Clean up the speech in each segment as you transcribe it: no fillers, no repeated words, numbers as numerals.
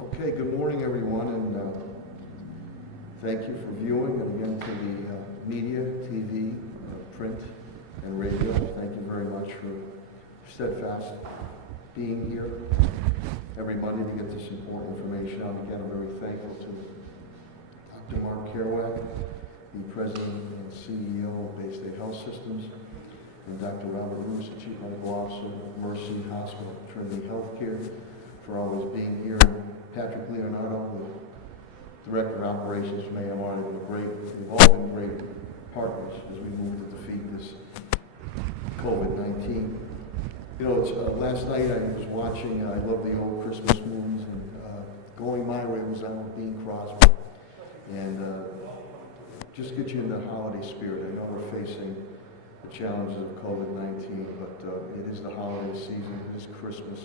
Okay, good morning everyone, and thank you for viewing, and again to the media, TV, print, and radio. Thank you very much for steadfast being here every Monday to get this important information out. Again, I'm very thankful to Dr. Mark Kerouac, the President and CEO of Bay State Health Systems, and Dr. Robert Roos, the Chief Medical Officer of Mercy Hospital, Trinity Healthcare, for always being here. Patrick Leonardo, the Director of Operations from AMR, they've all been great partners as we move to defeat this COVID-19. You know, last night I was watching, I love the old Christmas movies, and Going My Way was on with Dean Crosby. And just get you in the holiday spirit. I know we're facing the challenges of COVID-19, but it is the holiday season, it is Christmas.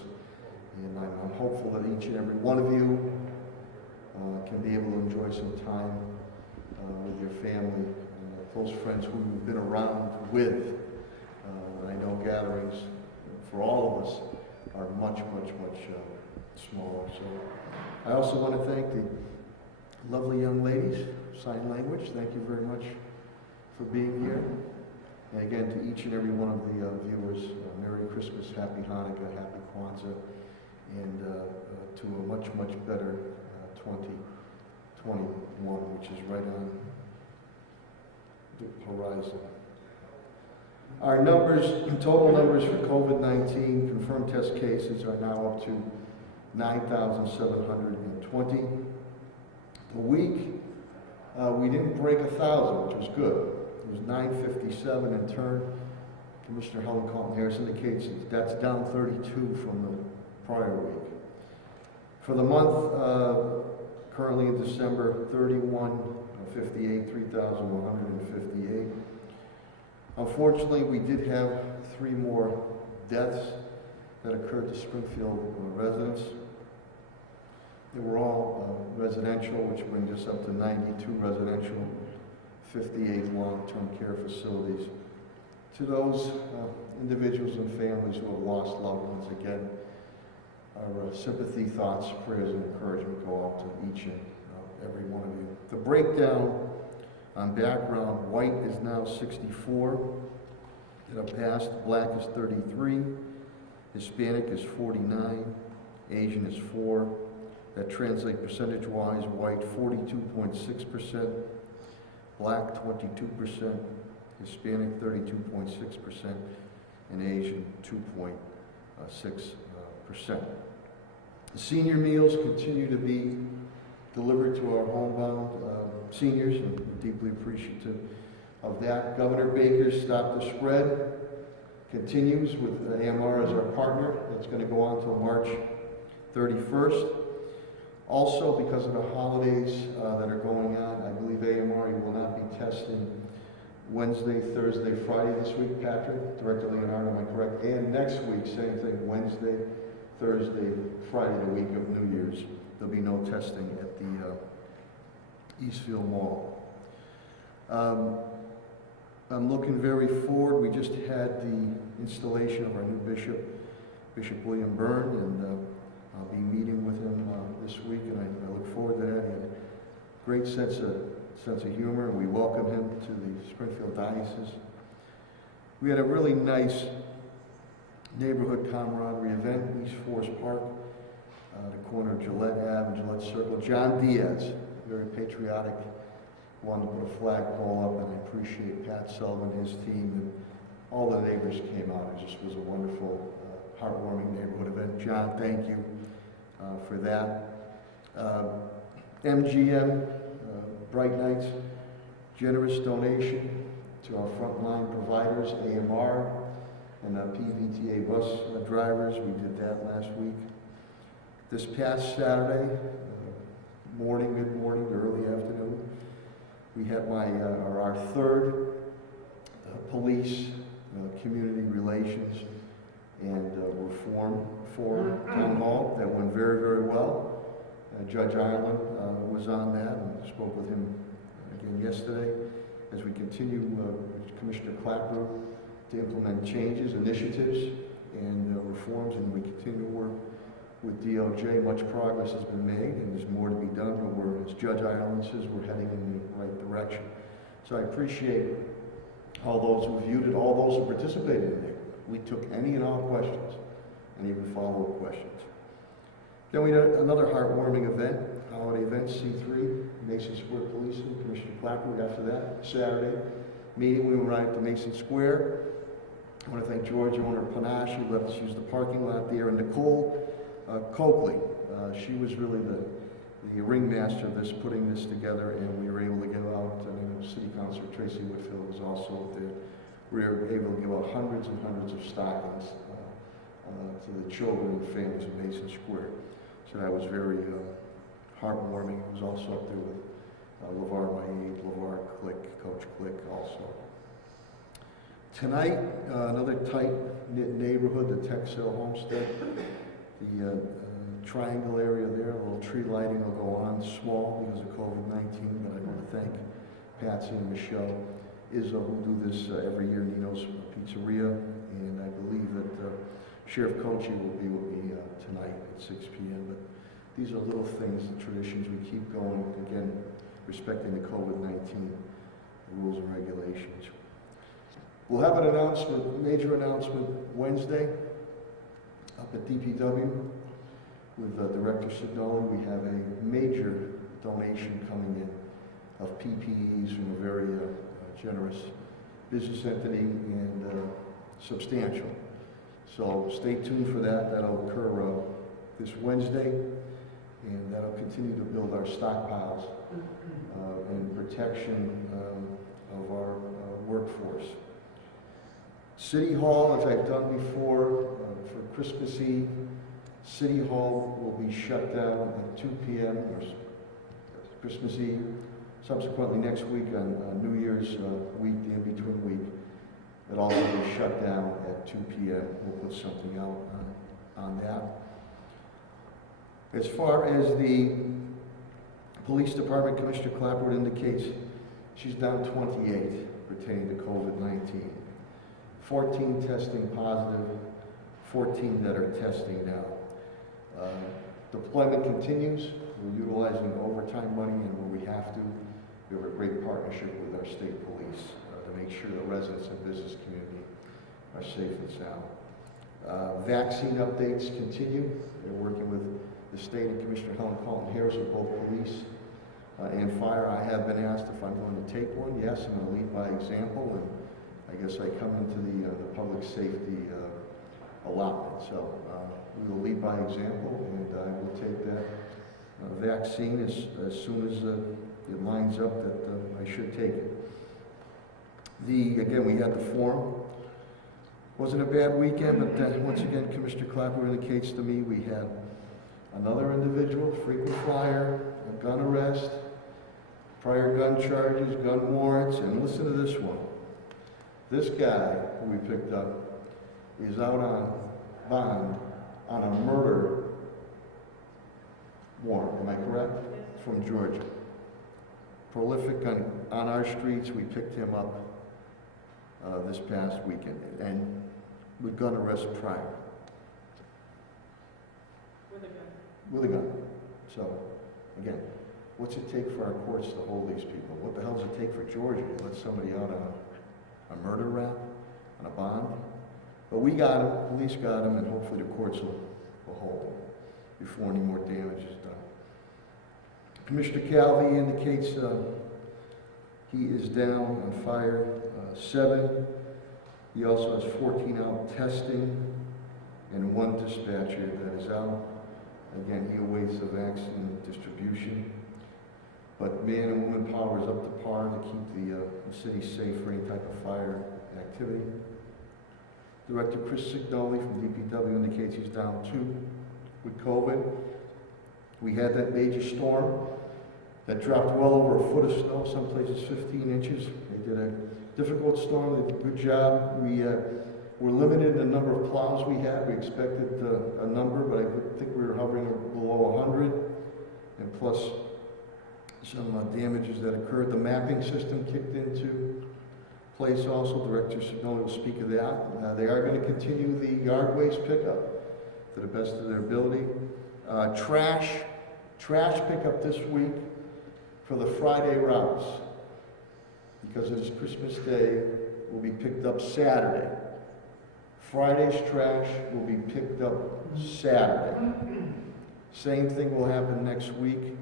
And I'm hopeful that each and every one of you can be able to enjoy some time with your family and close friends who you've been around with. And I know gatherings for all of us are much smaller. So I also want to thank the lovely young ladies, sign language. Thank you very much for being here. And again, to each and every one of the viewers, Merry Christmas, Happy Hanukkah, Happy Kwanzaa, and to a much better 2021, which is right on the horizon. Our numbers, total numbers for COVID-19 confirmed test cases are now up to 9,720. The week, we didn't break 1,000, which was good. It was 957 in turn. Commissioner Helen Carlton-Harris indicates that's down 32 from the prior week. For the month, currently in December, 3158, 3,158. Unfortunately, we did have 3 more deaths that occurred to Springfield residents. They were all residential, which brings us up to 92 residential, 58 long-term care facilities. To those individuals and families who have lost loved ones, again, our sympathy, thoughts, prayers, and encouragement go out to each and every one of you. The breakdown on background: white is now 64 that have passed, black is 33, Hispanic is 49, Asian is 4. That translates percentage-wise: white 42.6%, black 22%, Hispanic 32.6%, and Asian 2.6%. The senior meals continue to be delivered to our homebound seniors, and we're deeply appreciative of that. Governor Baker's Stop the Spread continues with AMR as our partner. That's going to go on until March 31st. Also, because of the holidays that are going on, I believe AMR will not be testing Wednesday, Thursday, Friday this week. Patrick, Director Leonardo, am I correct? And next week, same thing, Wednesday, Thursday, Friday, the week of New Year's. There'll be no testing at the Eastfield Mall. I'm looking very forward. We just had the installation of our new bishop, Bishop William Byrne, and I'll be meeting with him this week, and I look forward to that. He had a great sense of humor, and we welcome him to the Springfield Diocese. We had a really nice neighborhood camaraderie event, East Forest Park, the corner of Gillette Ave and Gillette Circle. John Diaz, very patriotic, wanted to put a flagpole up, and I appreciate Pat Sullivan, his team, and all the neighbors came out. It just was a wonderful, heartwarming neighborhood event. John, thank you for that. MGM, Bright Nights, generous donation to our frontline providers, AMR, and PVTA bus drivers. We did that last week. This past Saturday, morning, mid-morning, early afternoon, we had our third police, community relations, and reform forum town hall that went very well. Judge Ireland was on that, and spoke with him again yesterday as we continue with Commissioner Clapper to implement changes, initiatives, and reforms, and we continue to work with DOJ. Much progress has been made, and there's more to be done, but we're, as Judge Ireland says, we're heading in the right direction. So I appreciate all those who viewed it, all those who participated in it. We took any and all questions, and even follow-up questions. Then we had another heartwarming event, holiday event, C3, Mason Square Policing, Commissioner Clapper. After that, Saturday meeting, we arrived at Mason Square. I want to thank George, owner of Panache, who let us use the parking lot there, and Nicole Coakley. She was really the ringmaster of this, putting this together, and we were able to give out, City Councilor Tracy Whitfield was also there. We were able to give out hundreds and hundreds of stockings to the children and families of Mason Square. So that was very heartwarming. It was also up there with LeVar, my aide, LeVar Click, Coach Click also. Tonight, another tight-knit neighborhood, the Texel Homestead. The triangle area there, a little tree lighting will go on, small because of COVID-19, but I want to thank Patsy and Michelle Izzo, who do this every year, Nino's Pizzeria, and I believe that Sheriff Cochi will be with me tonight at 6 p.m. But these are little things, the traditions we keep going, again, respecting the COVID-19 rules and regulations. We'll have an announcement, major announcement Wednesday up at DPW with Director Signoli. We have a major donation coming in of PPEs from a very generous business entity and substantial. So stay tuned for that. That'll occur this Wednesday, and that'll continue to build our stockpiles and protection of our workforce. City Hall, as I've done before, for Christmas Eve, City Hall will be shut down at 2 p.m. or Christmas Eve. Subsequently, next week on New Year's week, the in-between week, it all will be shut down at 2 p.m. We'll put something out on that. As far as the Police Department, Commissioner Clapper indicates she's down 28 pertaining to COVID-19. 14 testing positive, 14 that are testing now. Deployment continues. We're utilizing overtime money, and where we have to, we have a great partnership with our state police to make sure the residents and business community are safe and sound. Vaccine updates continue. They're working with the state and Commissioner Helen Colton Harris of both police and fire. I have been asked if I'm going to take one. Yes, I'm going to lead by example, and I guess I come into the public safety allotment. So we will lead by example, and I will take that vaccine as soon as it lines up that I should take it. Again, we had the forum. Wasn't a bad weekend, but once again, Commissioner Clapper indicates to me we had another individual, frequent flyer, a gun arrest, prior gun charges, gun warrants, and listen to this one. This guy who we picked up is out on bond on a murder warrant, am I correct? From Georgia. Prolific on our streets. We picked him up this past weekend, and with gun arrest prior. With a gun. So, again, what's it take for our courts to hold these people? What the hell does it take for Georgia to let somebody out on a murder rap, on a bond? But we got him, police got him, and hopefully the courts will hold him before any more damage is done. Commissioner Calvi indicates he is down on fire 7. He also has 14 out testing and 1 dispatcher that is out. Again, he awaits the vaccine distribution. But man and woman power is up to par to keep the city safe for any type of fire activity. Director Chris Signoli from DPW indicates he's down 2 with COVID. We had that major storm that dropped well over a foot of snow, some places 15 inches. They did a difficult storm, they did a good job. We were limited in the number of plows we had. We expected a number, but I think we were hovering below 100, and plus some damages that occurred. The mapping system kicked into place also. Director Signoli will speak of that. They are going to continue the yard waste pickup. to the best of their ability. Trash pickup this week for the Friday routes, because it is Christmas Day, will be picked up Saturday. Friday's trash will be picked up Saturday. Same thing will happen next week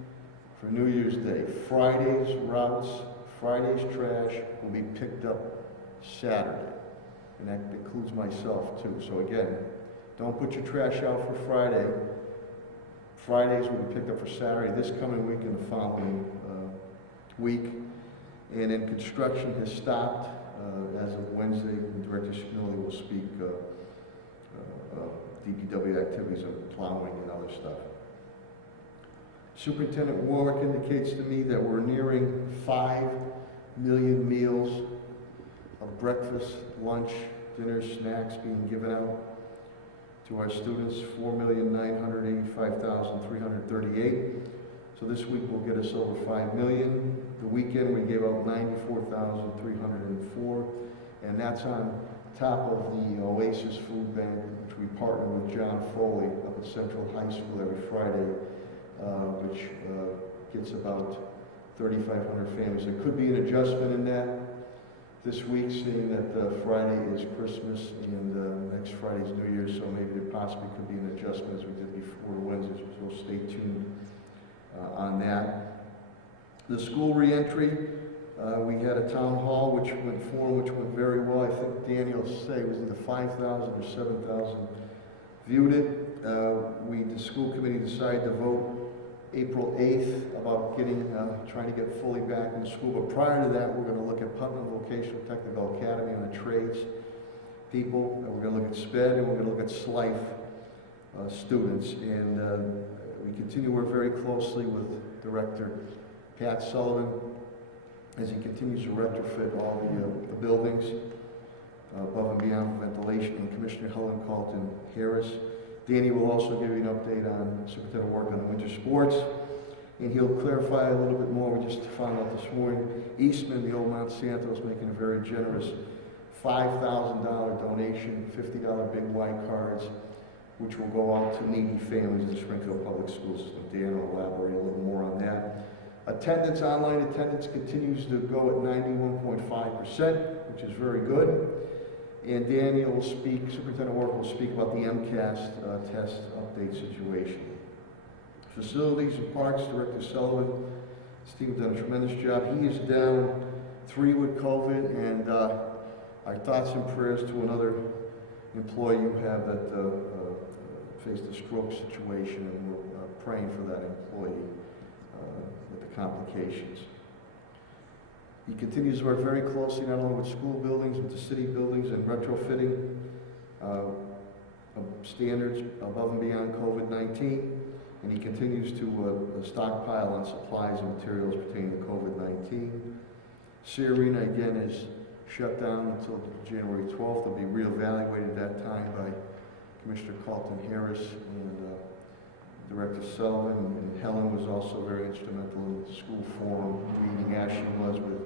for New Year's Day. Friday's routes, Friday's trash will be picked up Saturday. And that includes myself too. So again, don't put your trash out for Friday. Fridays will be picked up for Saturday this coming week and the following week. And then construction has stopped as of Wednesday. Director Spinelli will speak DPW activities of plowing and other stuff. Superintendent Warwick indicates to me that we're nearing 5 million meals of breakfast, lunch, dinner, snacks being given out to our students, 4,985,338. So this week will get us over 5 million. The weekend we gave out 94,304, and that's on top of the Oasis Food Bank, which we partner with John Foley up at Central High School every Friday, which gets about 3,500 families. There could be an adjustment in that this week, seeing that Friday is Christmas and next Friday is New Year's, so maybe there possibly could be an adjustment as we did before the Wednesdays, so stay tuned on that. The school reentry, we had a town hall which went very well. I think Daniel say it was either 5,000 or 7,000 viewed it. The school committee decided to vote April 8th about trying to get fully back in school. But prior to that, we're going to look at Putnam Vocational Technical Academy and the trades people. And we're going to look at SPED, and we're going to look at SLIFE students. And we continue to work very closely with Director Pat Sullivan as he continues to retrofit all the buildings above and beyond ventilation, and Commissioner Helen Carlton Harris. Danny will also give you an update on superintendent work on the winter sports, and he'll clarify a little bit more. We just found out this morning, Eastman, the old Mount Santo, is making a very generous $5,000 donation, $50 big white cards, which will go out to needy families in the Springfield Public School System. Dan will elaborate a little more on that. Attendance, online attendance continues to go at 91.5%, which is very good. And Daniel will speak, Superintendent Work will speak about the MCAS test update situation. Facilities and Parks, Director Sullivan, his team has done a tremendous job. He is down 3 with COVID, and our thoughts and prayers to another employee you have that faced a stroke situation, and we're praying for that employee with the complications. He continues to work very closely not only with school buildings, but the city buildings and retrofitting standards above and beyond COVID-19. And he continues to stockpile on supplies and materials pertaining to COVID-19. Arena, again, is shut down until January 12th. It'll be reevaluated at that time by Commissioner Carlton Harris and Director Sullivan. And Helen was also very instrumental in the school forum meeting, as she was with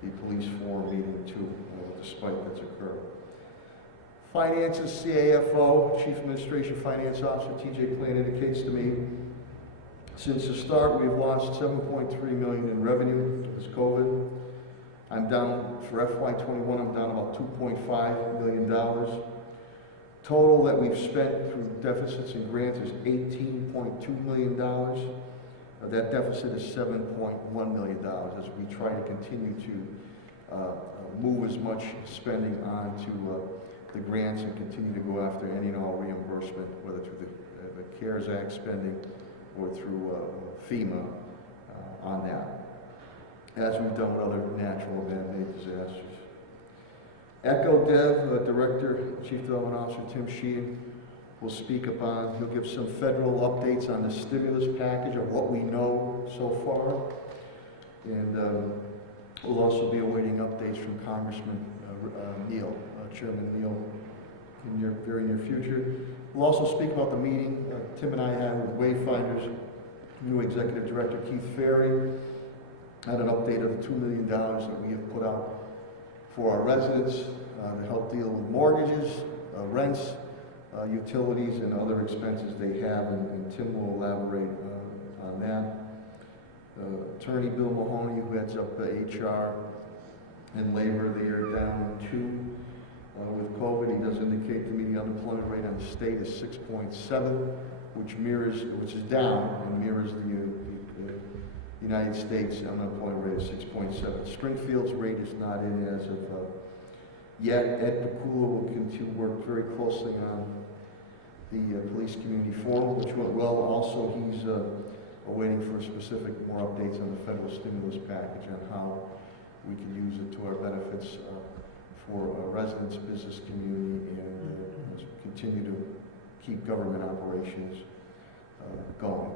the police forum meeting too, with the spike that's occurred. Finances, CAFO, Chief Administration Finance Officer TJ Plan indicates to me, since the start we've lost $7.3 million in revenue with this COVID. I'm down, for FY21, I'm down about $2.5 million. Total that we've spent through deficits and grants is $18.2 million. That deficit is $7.1 million as we try to continue to move as much spending on to the grants and continue to go after any and all reimbursement, whether through the CARES Act spending or through FEMA on that, as we've done with other natural and man-made disasters. EchoDev Director, Chief Development Officer Tim Sheehan will speak upon, he'll give some federal updates on the stimulus package of what we know so far. And we'll also be awaiting updates from Congressman Neal, Chairman Neal, in the very near future. We'll also speak about the meeting Tim and I had with Wayfinders, new Executive Director Keith Ferry, had an update of the $2 million that we have put out for our residents to help deal with mortgages, rents, utilities and other expenses they have, and Tim will elaborate on that. Attorney Bill Mahoney, who heads up HR and labor, they are down 2 with COVID. He does indicate to me the unemployment rate on the state is 6.7, which is down and mirrors the United States unemployment rate of 6.7. Springfield's rate is not in as of yet. Ed Pakula will continue to work very closely on the police community forum, which went well. Also, he's waiting for specific more updates on the federal stimulus package on how we can use it to our benefits for residents, business community, and continue to keep government operations going.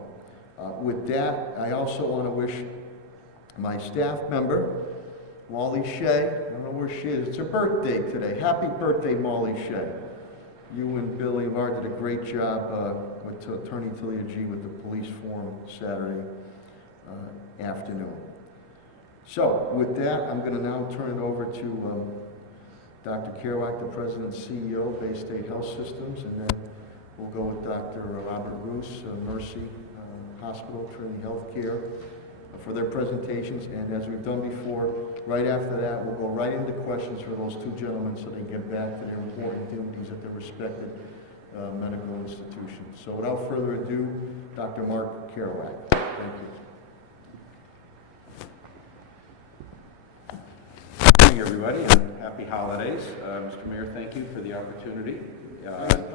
With that, I also want to wish my staff member, Molly Shea, I don't know where she is, it's her birthday today. Happy birthday, Molly Shea. You and Billy Var did a great job with Attorney Talia G with the police forum Saturday afternoon. So, with that, I'm going to now turn it over to Dr. Kerouac, the President and CEO of Bay State Health Systems, and then we'll go with Dr. Robert Roos, Mercy Hospital, Trinity Healthcare, for their presentations. And as we've done before, right after that, we'll go right into questions for those two gentlemen so they can get back to their important duties at their respective medical institutions. So without further ado, Dr. Mark Kerouac. Thank you. Good morning, everybody, and happy holidays. Mr. Mayor, thank you for the opportunity.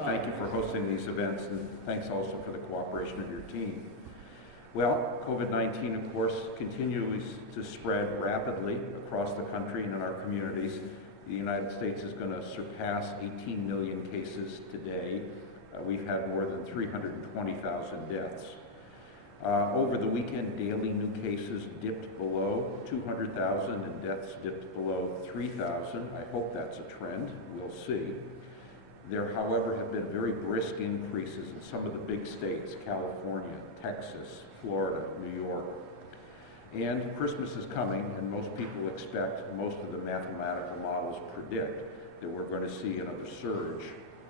Thank you for hosting these events, and thanks also for the cooperation of your team. Well, COVID-19, of course, continues to spread rapidly across the country and in our communities. The United States is going to surpass 18 million cases today. We've had more than 320,000 deaths. Over the weekend, daily new cases dipped below 200,000 and deaths dipped below 3,000. I hope that's a trend. We'll see. There, however, have been very brisk increases in some of the big states, California, Texas, Florida, New York. And Christmas is coming, and most people expect, most of the mathematical models predict, that we're going to see another surge,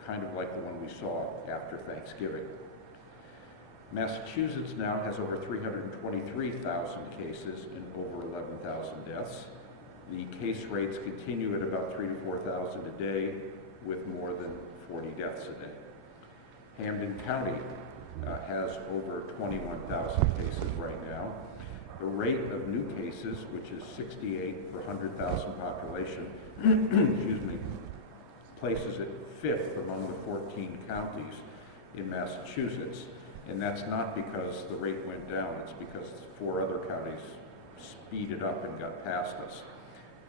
kind of like the one we saw after Thanksgiving. Massachusetts now has over 323,000 cases and over 11,000 deaths. The case rates continue at about 3,000 to 4,000 a day, with more than 40 deaths a day. Hampden County has over 21,000 cases right now. The rate of new cases, which is 68 per 100,000 population, excuse me, places it 5th among the 14 counties in Massachusetts. And that's not because the rate went down, it's because 4 other counties speeded up and got past us.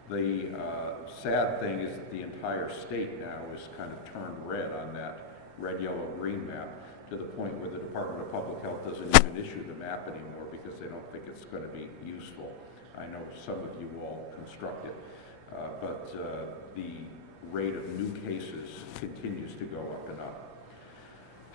The sad thing is that the entire state now is kind of turned red on that red, yellow, green map, to the point where the Department of Public Health doesn't even issue the map anymore because they don't think it's going to be useful. I know some of you all construct it, but the rate of new cases continues to go up and up.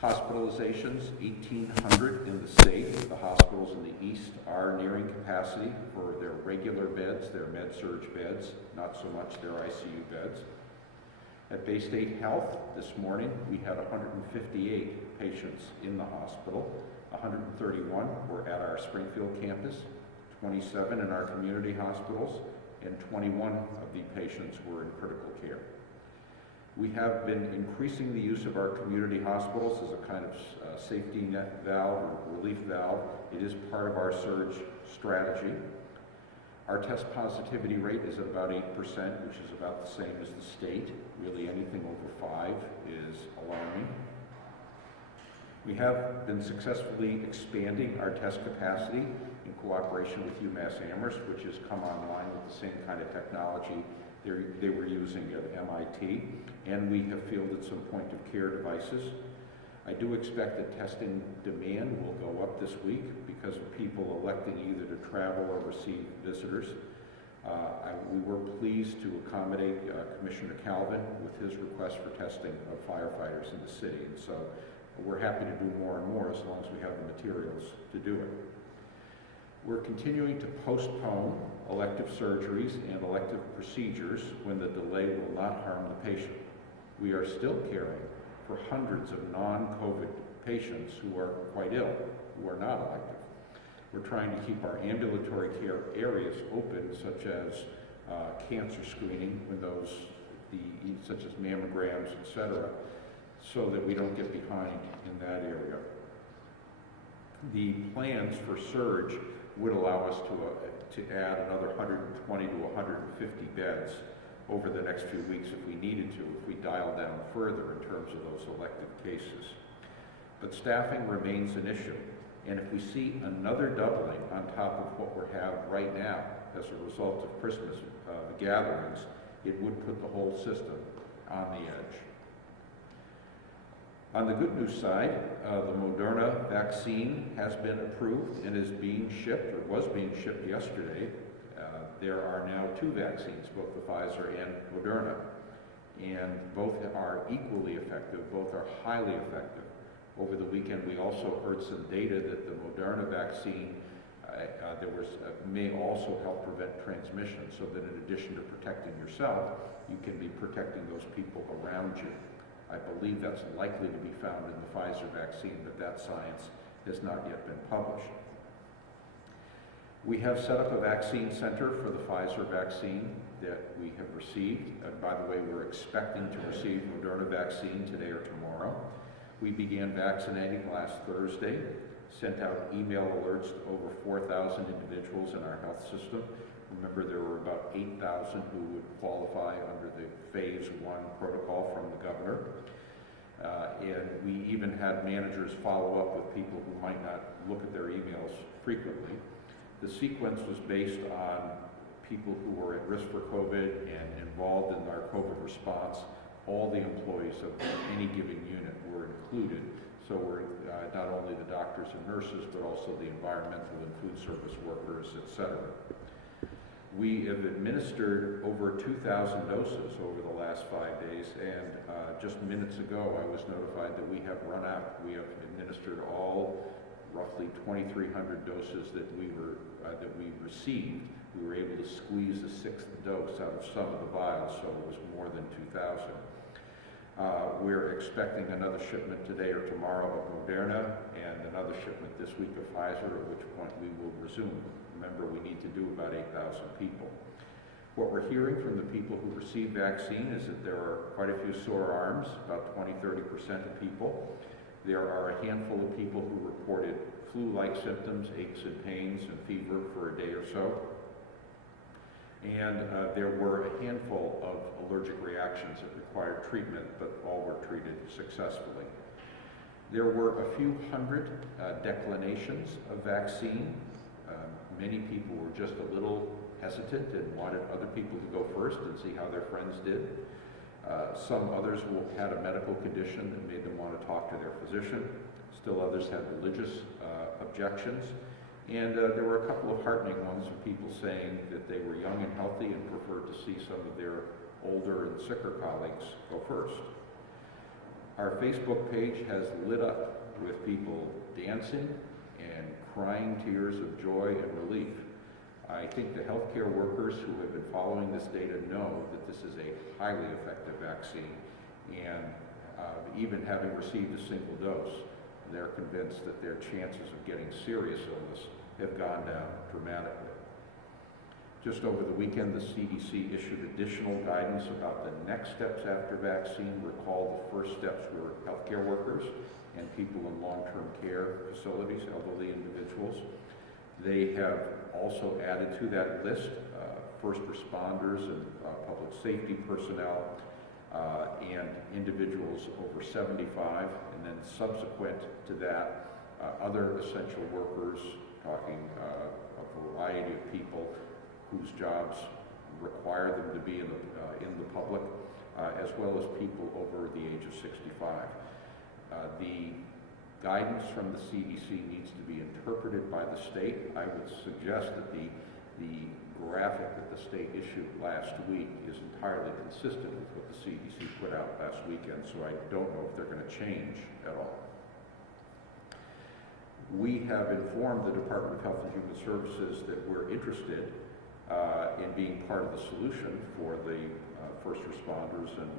Hospitalizations, 1,800 in the state. The hospitals in the east are nearing capacity for their regular beds, their med-surg beds, not so much their ICU beds. At Bay State Health this morning, we had 158 patients in the hospital. 131 were at our Springfield campus, 27 in our community hospitals, and 21 of the patients were in critical care. We have been increasing the use of our community hospitals as a kind of safety net valve or relief valve. It is part of our surge strategy. Our test positivity rate is at about 8%, which is about the same as the state. Really anything over 5 is alarming. We have been successfully expanding our test capacity in cooperation with UMass Amherst, which has come online with the same kind of technology they were using at MIT, and we have fielded some point-of-care devices. I do expect that testing demand will go up this week because of people electing either to travel or receive visitors. We were pleased to accommodate Commissioner Calvin with his request for testing of firefighters in the city, and so we're happy to do more and more as long as we have the materials to do it. We're continuing to postpone elective surgeries and elective procedures when the delay will not harm the patient. We are still caring for hundreds of non-COVID patients who are quite ill, who are not elective. We're trying to keep our ambulatory care areas open, such as cancer screening, when such as mammograms, etc., so that we don't get behind in that area. The plans for surge would allow us to add another 120 to 150 beds over the next few weeks if we needed to, if we dial down further in terms of those elective cases. But staffing remains an issue, and if we see another doubling on top of what we have right now as a result of Christmas gatherings, it would put the whole system on the edge. On the good news side, the Moderna vaccine has been approved and is being shipped, or was being shipped yesterday. There are now 2 vaccines, both the Pfizer and Moderna, and both are equally effective, both are highly effective. Over the weekend, we also heard some data that the Moderna vaccine may also help prevent transmission, so that in addition to protecting yourself, you can be protecting those people around you. I believe that's likely to be found in the Pfizer vaccine, but that science has not yet been published. We have set up a vaccine center for the Pfizer vaccine that we have received. By the way, we're expecting to receive Moderna vaccine today or tomorrow. We began vaccinating last Thursday, sent out email alerts to over 4,000 individuals in our health system. Remember, there were about 8,000 who would qualify under the Phase 1 protocol from the governor. And we even had managers follow up with people who might not look at their emails frequently. The sequence was based on people who were at risk for COVID and involved in our COVID response. All the employees of any given unit were included. So we're not only the doctors and nurses, but also the environmental and food service workers, etc. We have administered over 2,000 doses over the last 5 days, and just minutes ago I was notified that we have run out. We have administered all roughly 2,300 doses that we received. We were able to squeeze a 6th dose out of some of the vials, so it was more than 2,000. We're expecting another shipment today or tomorrow of Moderna and another shipment this week of Pfizer, at which point we will resume. Remember, we need to do about 8,000 people. What we're hearing from the people who receive vaccine is that there are quite a few sore arms, about 20–30% of people. There are a handful of people who reported flu-like symptoms, aches and pains, and fever for a day or so. And there were a handful of allergic reactions that required treatment, but all were treated successfully. There were a few hundred declinations of vaccine. Many people were just a little hesitant and wanted other people to go first and see how their friends did. Some others had a medical condition that made them want to talk to their physician. Still others had religious objections. And there were a couple of heartening ones of people saying that they were young and healthy and preferred to see some of their older and sicker colleagues go first. Our Facebook page has lit up with people dancing and crying tears of joy and relief. I think the healthcare workers who have been following this data know that this is a highly effective vaccine, and even having received a single dose, they're convinced that their chances of getting serious illness have gone down dramatically. Just over the weekend, the CDC issued additional guidance about the next steps after vaccine. Recall the first steps were healthcare workers and people in long-term care facilities, elderly individuals. They have also added to that list first responders and public safety personnel and individuals over 75, and then subsequent to that, other essential workers, talking a variety of people whose jobs require them to be in the public, as well as people over the age of 65. The guidance from the CDC needs to be interpreted by the state. I would suggest that the graphic that the state issued last week is entirely consistent with what the CDC put out last weekend, so I don't know if they're going to change at all. We have informed the Department of Health and Human Services that we're interested in being part of the solution for the first responders and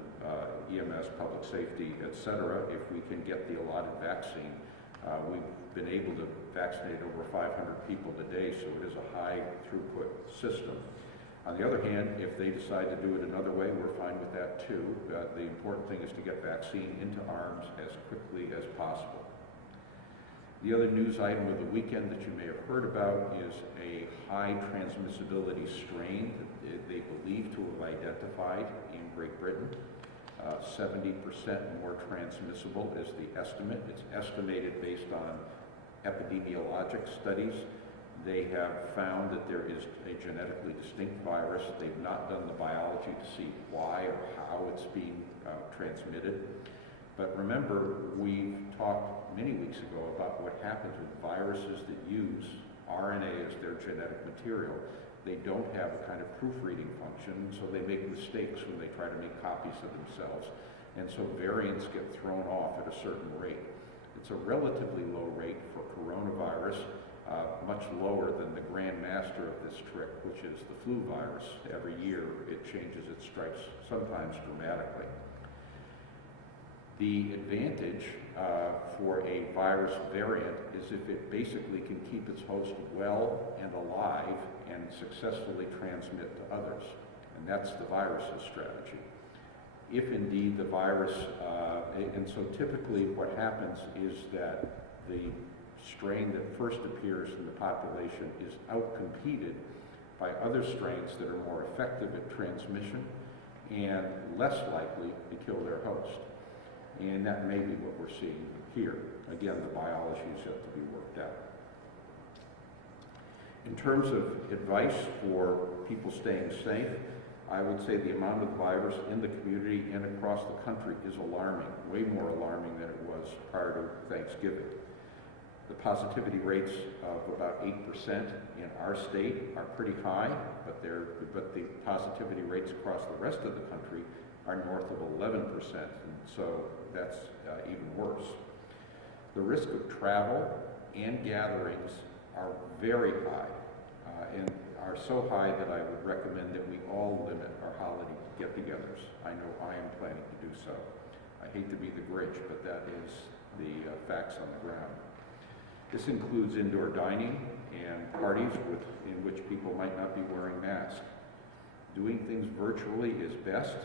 EMS, public safety, etc. If we can get the allotted vaccine. We've been able to vaccinate over 500 people today, so it is a high throughput system. On the other hand, if they decide to do it another way, we're fine with that too. The important thing is to get vaccine into arms as quickly as possible. The other news item of the weekend that you may have heard about is a high transmissibility strain that they believe to have identified in Great Britain. 70% more transmissible is the estimate. It's estimated based on epidemiologic studies. They have found that there is a genetically distinct virus. They've not done the biology to see why or how it's being transmitted. But remember, we talked many weeks ago about what happens with viruses that use RNA as their genetic material. They don't have a kind of proofreading function, so they make mistakes when they try to make copies of themselves. And so variants get thrown off at a certain rate. It's a relatively low rate for coronavirus, much lower than the grand master of this trick, which is the flu virus. Every year it changes its stripes, sometimes dramatically. The advantage for a virus variant is if it basically can keep its host well and alive and successfully transmit to others. And that's the virus's strategy. If indeed the virus, and so typically what happens is that the strain that first appears in the population is outcompeted by other strains that are more effective at transmission and less likely to kill their host. And that may be what we're seeing here. Again, the biology is yet to be worked out. In terms of advice for people staying safe, I would say the amount of virus in the community and across the country is alarming, way more alarming than it was prior to Thanksgiving. The positivity rates of about 8% in our state are pretty high, but the positivity rates across the rest of the country are north of 11%, and so that's even worse. The risk of travel and gatherings are very high, and are so high that I would recommend that we all limit our holiday get-togethers. I know I am planning to do so. I hate to be the Grinch, but that is the facts on the ground. This includes indoor dining and parties in which people might not be wearing masks. Doing things virtually is best,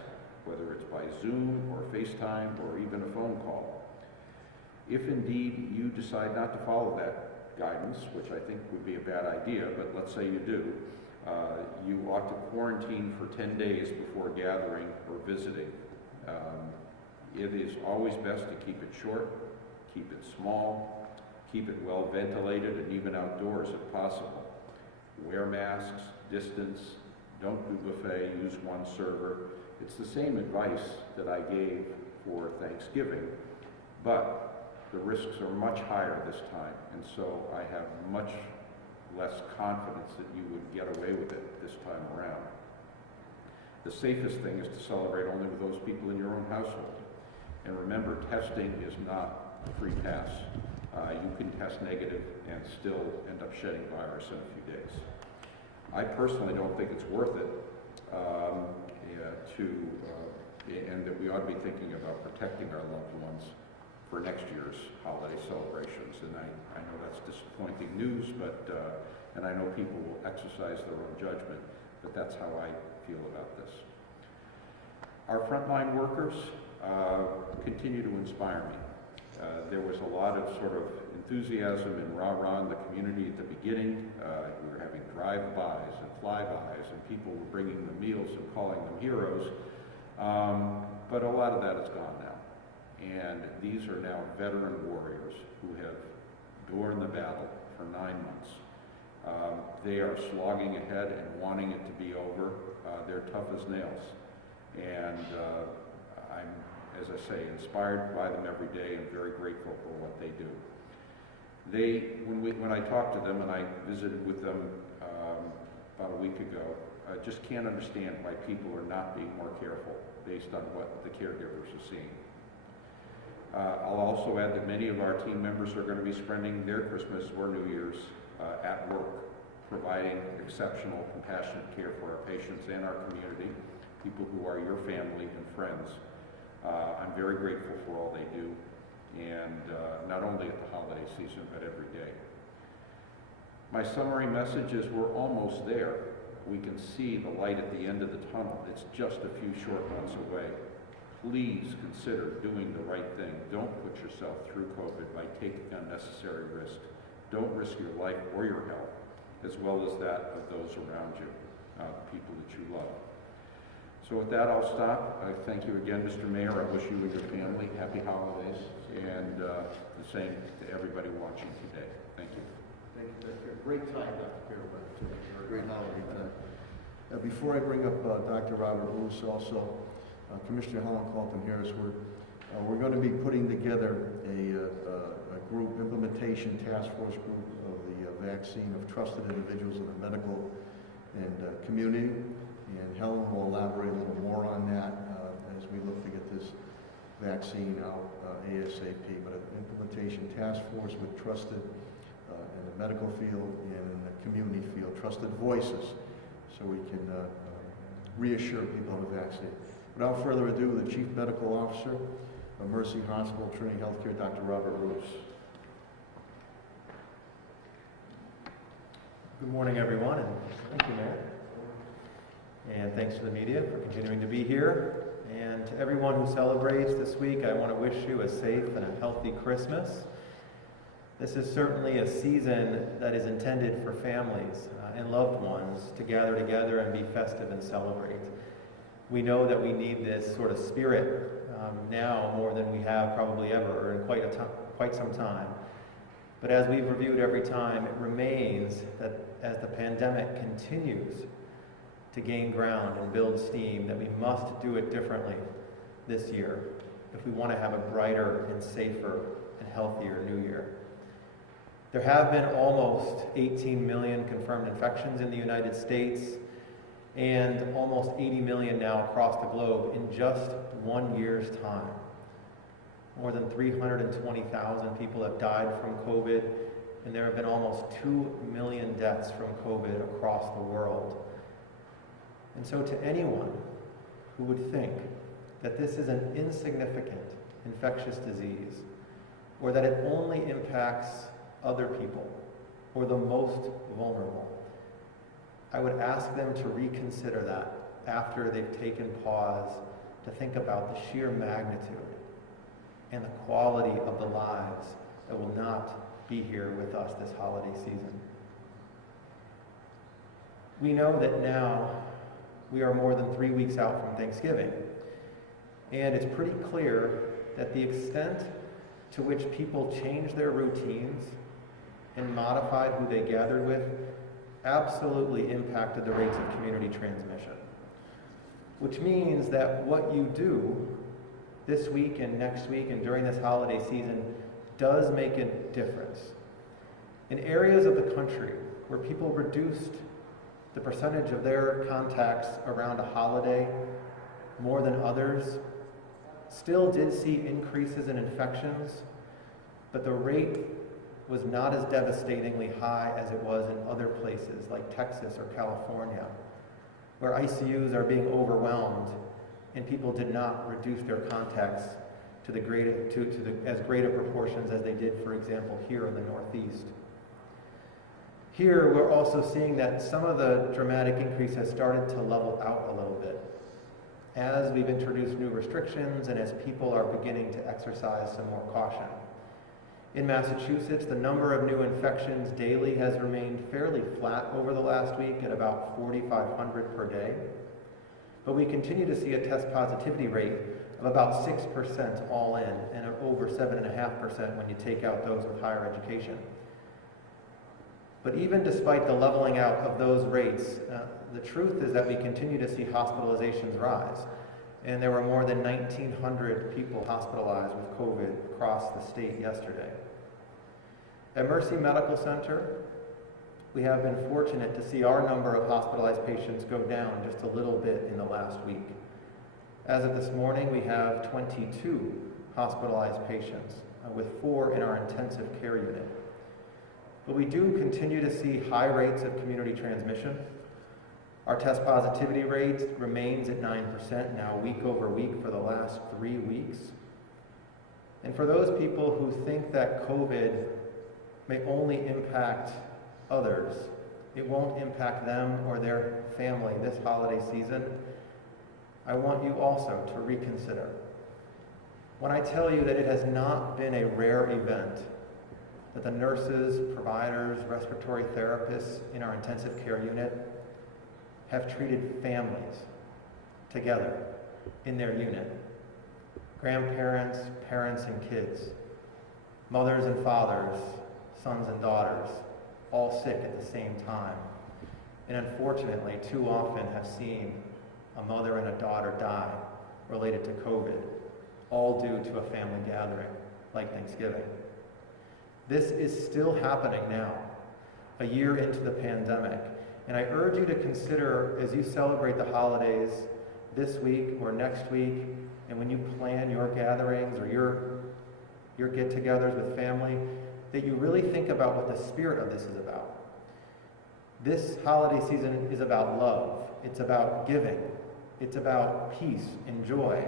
whether it's by Zoom or FaceTime or even a phone call. If indeed you decide not to follow that guidance, which I think would be a bad idea, but let's say you do, you ought to quarantine for 10 days before gathering or visiting. It is always best to keep it short, keep it small, keep it well ventilated and even outdoors if possible. Wear masks, distance, don't do buffet, use one server. It's the same advice that I gave for Thanksgiving, but the risks are much higher this time, and so I have much less confidence that you would get away with it this time around. The safest thing is to celebrate only with those people in your own household. And remember, testing is not a free pass. You can test negative and still end up shedding virus in a few days. I personally don't think it's worth it and that we ought to be thinking about protecting our loved ones for next year's holiday celebrations. And I know that's disappointing news, but and I know people will exercise their own judgment, but that's how I feel about this. Our frontline workers continue to inspire me. There was a lot of sort of enthusiasm and rah-rah in the community at the beginning. We were having drive-bys and flybys, and people were bringing them meals and calling them heroes. But a lot of that is gone now. And these are now veteran warriors who have borne the battle for 9 months. They are slogging ahead and wanting it to be over. They're tough as nails. And I'm, as I say, inspired by them every day and very grateful for what they do. When I talked to them, and I visited with them about a week ago, I just can't understand why people are not being more careful based on what the caregivers are seeing. I'll also add that many of our team members are going to be spending their Christmas or New Year's at work. providing exceptional, compassionate care for our patients and our community, people who are your family and friends. I'm very grateful for all they do, and not only at the holiday season, but every day. My summary message is we're almost there. We can see the light at the end of the tunnel. It's just a few short months away. Please consider doing the right thing. Don't put yourself through COVID by taking unnecessary risks. Don't risk your life or your health, as well as that of those around you, the people that you love. So with that, I'll stop. I thank you again, Mr. Mayor. I wish you and your family happy holidays, and the same to everybody watching today. Thank you. Thank you, Dr. Great time, Dr. Carroll. Great holiday time. Before I bring up Dr. Robert Bruce, also Commissioner Helen Carlton-Harris, we're going to be putting together a group, implementation task force group of the vaccine of trusted individuals in the medical and community. And Helen will elaborate a little more on that as we look to get this vaccine out ASAP. But an implementation task force with trusted in the medical field and in the community field, trusted voices, so we can reassure people of the vaccine. Without further ado, the Chief Medical Officer of Mercy Hospital, Trinity Healthcare, Dr. Robert Bruce. Good morning, everyone, and thank you, Mayor. And thanks to the media for continuing to be here. And to everyone who celebrates this week, I want to wish you a safe and a healthy Christmas. This is certainly a season that is intended for families and loved ones to gather together and be festive and celebrate. We know that we need this sort of spirit now more than we have probably ever, or in quite some time. But as we've reviewed every time, it remains that as the pandemic continues to gain ground and build steam, that we must do it differently this year if we want to have a brighter and safer and healthier new year. There have been almost 18 million confirmed infections in the United States and almost 80 million now across the globe in just 1 year's time. More than 320,000 people have died from COVID, and there have been almost 2 million deaths from COVID across the world. And so to anyone who would think that this is an insignificant infectious disease, or that it only impacts other people or the most vulnerable, I would ask them to reconsider that after they've taken pause to think about the sheer magnitude and the quality of the lives that will not be here with us this holiday season. We know that now we are more than 3 weeks out from Thanksgiving, and it's pretty clear that the extent to which people changed their routines and modified who they gathered with absolutely impacted the rates of community transmission. Which means that what you do this week and next week and during this holiday season does make a difference. In areas of the country where people reduced the percentage of their contacts around a holiday more than others, still did see increases in infections, but the rate was not as devastatingly high as it was in other places like Texas or California, where ICUs are being overwhelmed and people did not reduce their contacts to as great a proportions as they did, for example, here in the Northeast. Here, we're also seeing that some of the dramatic increase has started to level out a little bit as we've introduced new restrictions and as people are beginning to exercise some more caution. In Massachusetts, the number of new infections daily has remained fairly flat over the last week at about 4,500 per day. But we continue to see a test positivity rate of about 6% all in, and over 7.5% when you take out those with higher education. But even despite the leveling out of those rates, the truth is that we continue to see hospitalizations rise. And there were more than 1,900 people hospitalized with COVID across the state yesterday. At Mercy Medical Center, we have been fortunate to see our number of hospitalized patients go down just a little bit in the last week. As of this morning, we have 22 hospitalized patients, with 4 in our intensive care unit. but we do continue to see high rates of community transmission. Our test positivity rate remains at 9% now, week over week for the last 3 weeks. And for those people who think that COVID may only impact others, it won't impact them or their family this holiday season, I want you also to reconsider. When I tell you that it has not been a rare event that the nurses, providers, respiratory therapists in our intensive care unit have treated families together in their unit. Grandparents, parents and kids, mothers and fathers, sons and daughters, all sick at the same time. And unfortunately, too often have seen a mother and a daughter die related to COVID, all due to a family gathering like Thanksgiving. This is still happening now, a year into the pandemic. And I urge you to consider, as you celebrate the holidays this week or next week, and when you plan your gatherings or your get-togethers with family, that you really think about what the spirit of this is about. This holiday season is about love. It's about giving. It's about peace and joy.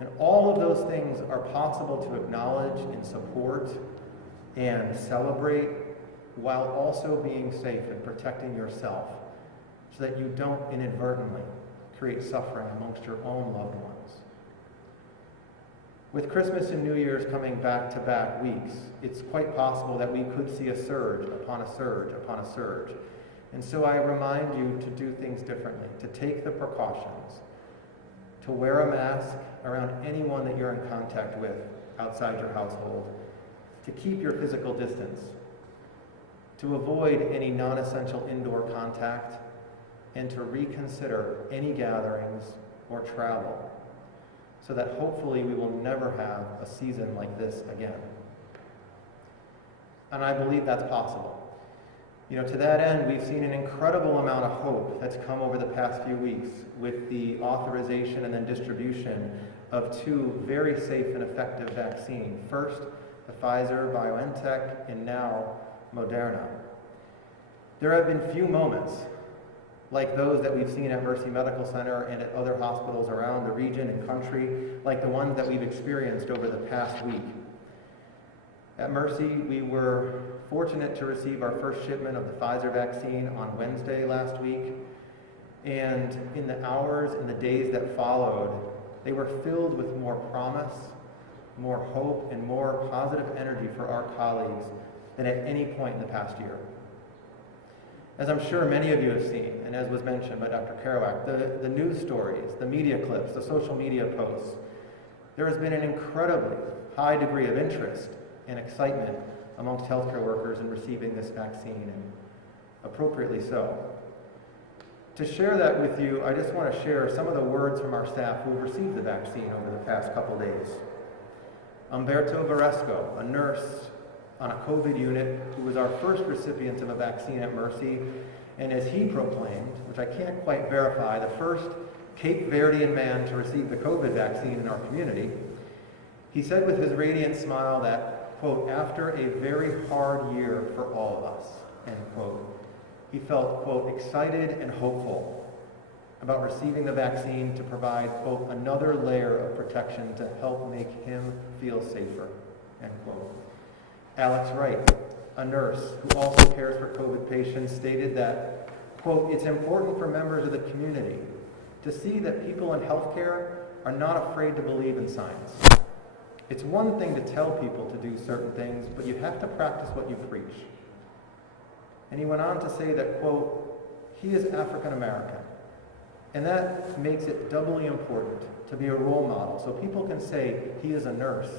And all of those things are possible to acknowledge and support and celebrate while also being safe and protecting yourself so that you don't inadvertently create suffering amongst your own loved ones. With Christmas and New Year's coming back-to-back weeks, it's quite possible that we could see a surge upon a surge upon a surge. And so I remind you to do things differently, to take the precautions, to wear a mask around anyone that you're in contact with outside your household, to keep your physical distance, to avoid any non-essential indoor contact, and to reconsider any gatherings or travel, so that hopefully we will never have a season like this again. And I believe that's possible. To that end, we've seen an incredible amount of hope that's come over the past few weeks with the authorization and then distribution of 2 very safe and effective vaccines. First, the Pfizer-BioNTech, and now Moderna. There have been few moments like those that we've seen at Mercy Medical Center and at other hospitals around the region and country, like the ones that we've experienced over the past week. At Mercy, we were fortunate to receive our first shipment of the Pfizer vaccine on Wednesday last week, and in the hours and the days that followed, they were filled with more promise, more hope, and more positive energy for our colleagues than at any point in the past year. As I'm sure many of you have seen, and as was mentioned by Dr. Kerouac, the news stories, the media clips, the social media posts, there has been an incredibly high degree of interest and excitement amongst healthcare workers in receiving this vaccine, and appropriately so. To share that with you, I just want to share some of the words from our staff who have received the vaccine over the past couple days. Umberto Varesco, a nurse on a COVID unit who was our first recipient of a vaccine at Mercy, and as he proclaimed, which I can't quite verify, the first Cape Verdean man to receive the COVID vaccine in our community, he said with his radiant smile that, quote, after a very hard year for all of us, end quote, he felt, quote, excited and hopeful about receiving the vaccine to provide, quote, another layer of protection to help make him feel safer, end quote. Alex Wright, a nurse who also cares for COVID patients, stated that, quote, it's important for members of the community to see that people in healthcare are not afraid to believe in science. It's one thing to tell people to do certain things, but you have to practice what you preach. And he went on to say that, quote, he is African American, and that makes it doubly important to be a role model, so people can say he is a nurse,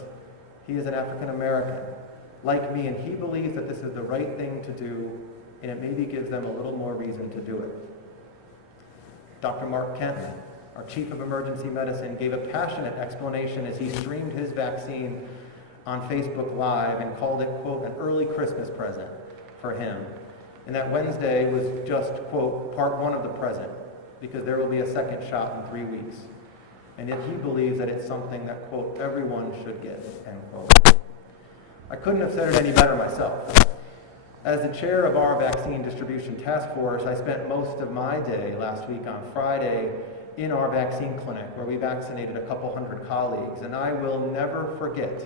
he is an African American, like me, and he believes that this is the right thing to do, and it maybe gives them a little more reason to do it. Dr. Mark Kenton, our Chief of Emergency Medicine, gave a passionate explanation as he streamed his vaccine on Facebook Live and called it, quote, an early Christmas present for him. And that Wednesday was just, quote, part 1 of the present, because there will be a second shot in 3 weeks. And yet he believes that it's something that, quote, everyone should get, end quote. I couldn't have said it any better myself. As the chair of our vaccine distribution task force, I spent most of my day last week on Friday in our vaccine clinic where we vaccinated a couple hundred colleagues, and I will never forget,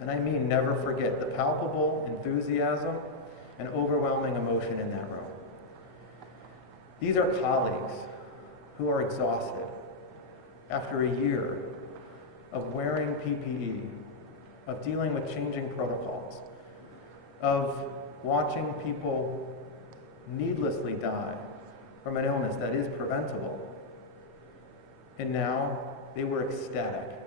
and I mean never forget, the palpable enthusiasm and overwhelming emotion in that room. These are colleagues who are exhausted after a year of wearing PPE, of dealing with changing protocols, of watching people needlessly die from an illness that is preventable. And now they were ecstatic,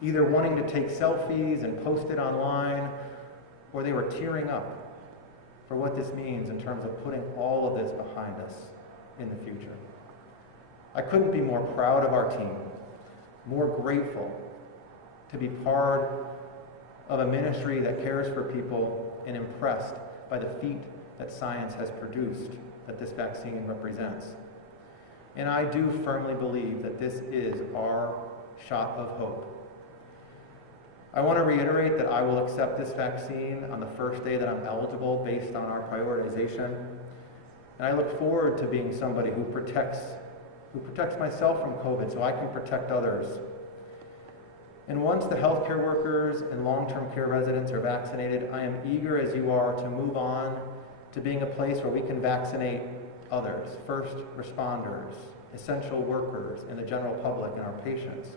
either wanting to take selfies and post it online, or they were tearing up for what this means in terms of putting all of this behind us in the future. I couldn't be more proud of our team, more grateful to be part of a ministry that cares for people, and impressed by the feat that science has produced that this vaccine represents. And I do firmly believe that this is our shot of hope. I want to reiterate that I will accept this vaccine on the first day that I'm eligible based on our prioritization. And I look forward to being somebody who protects myself from COVID so I can protect others. And once the healthcare workers and long-term care residents are vaccinated, I am eager as you are to move on to being a place where we can vaccinate others, first responders, essential workers, and the general public and our patients.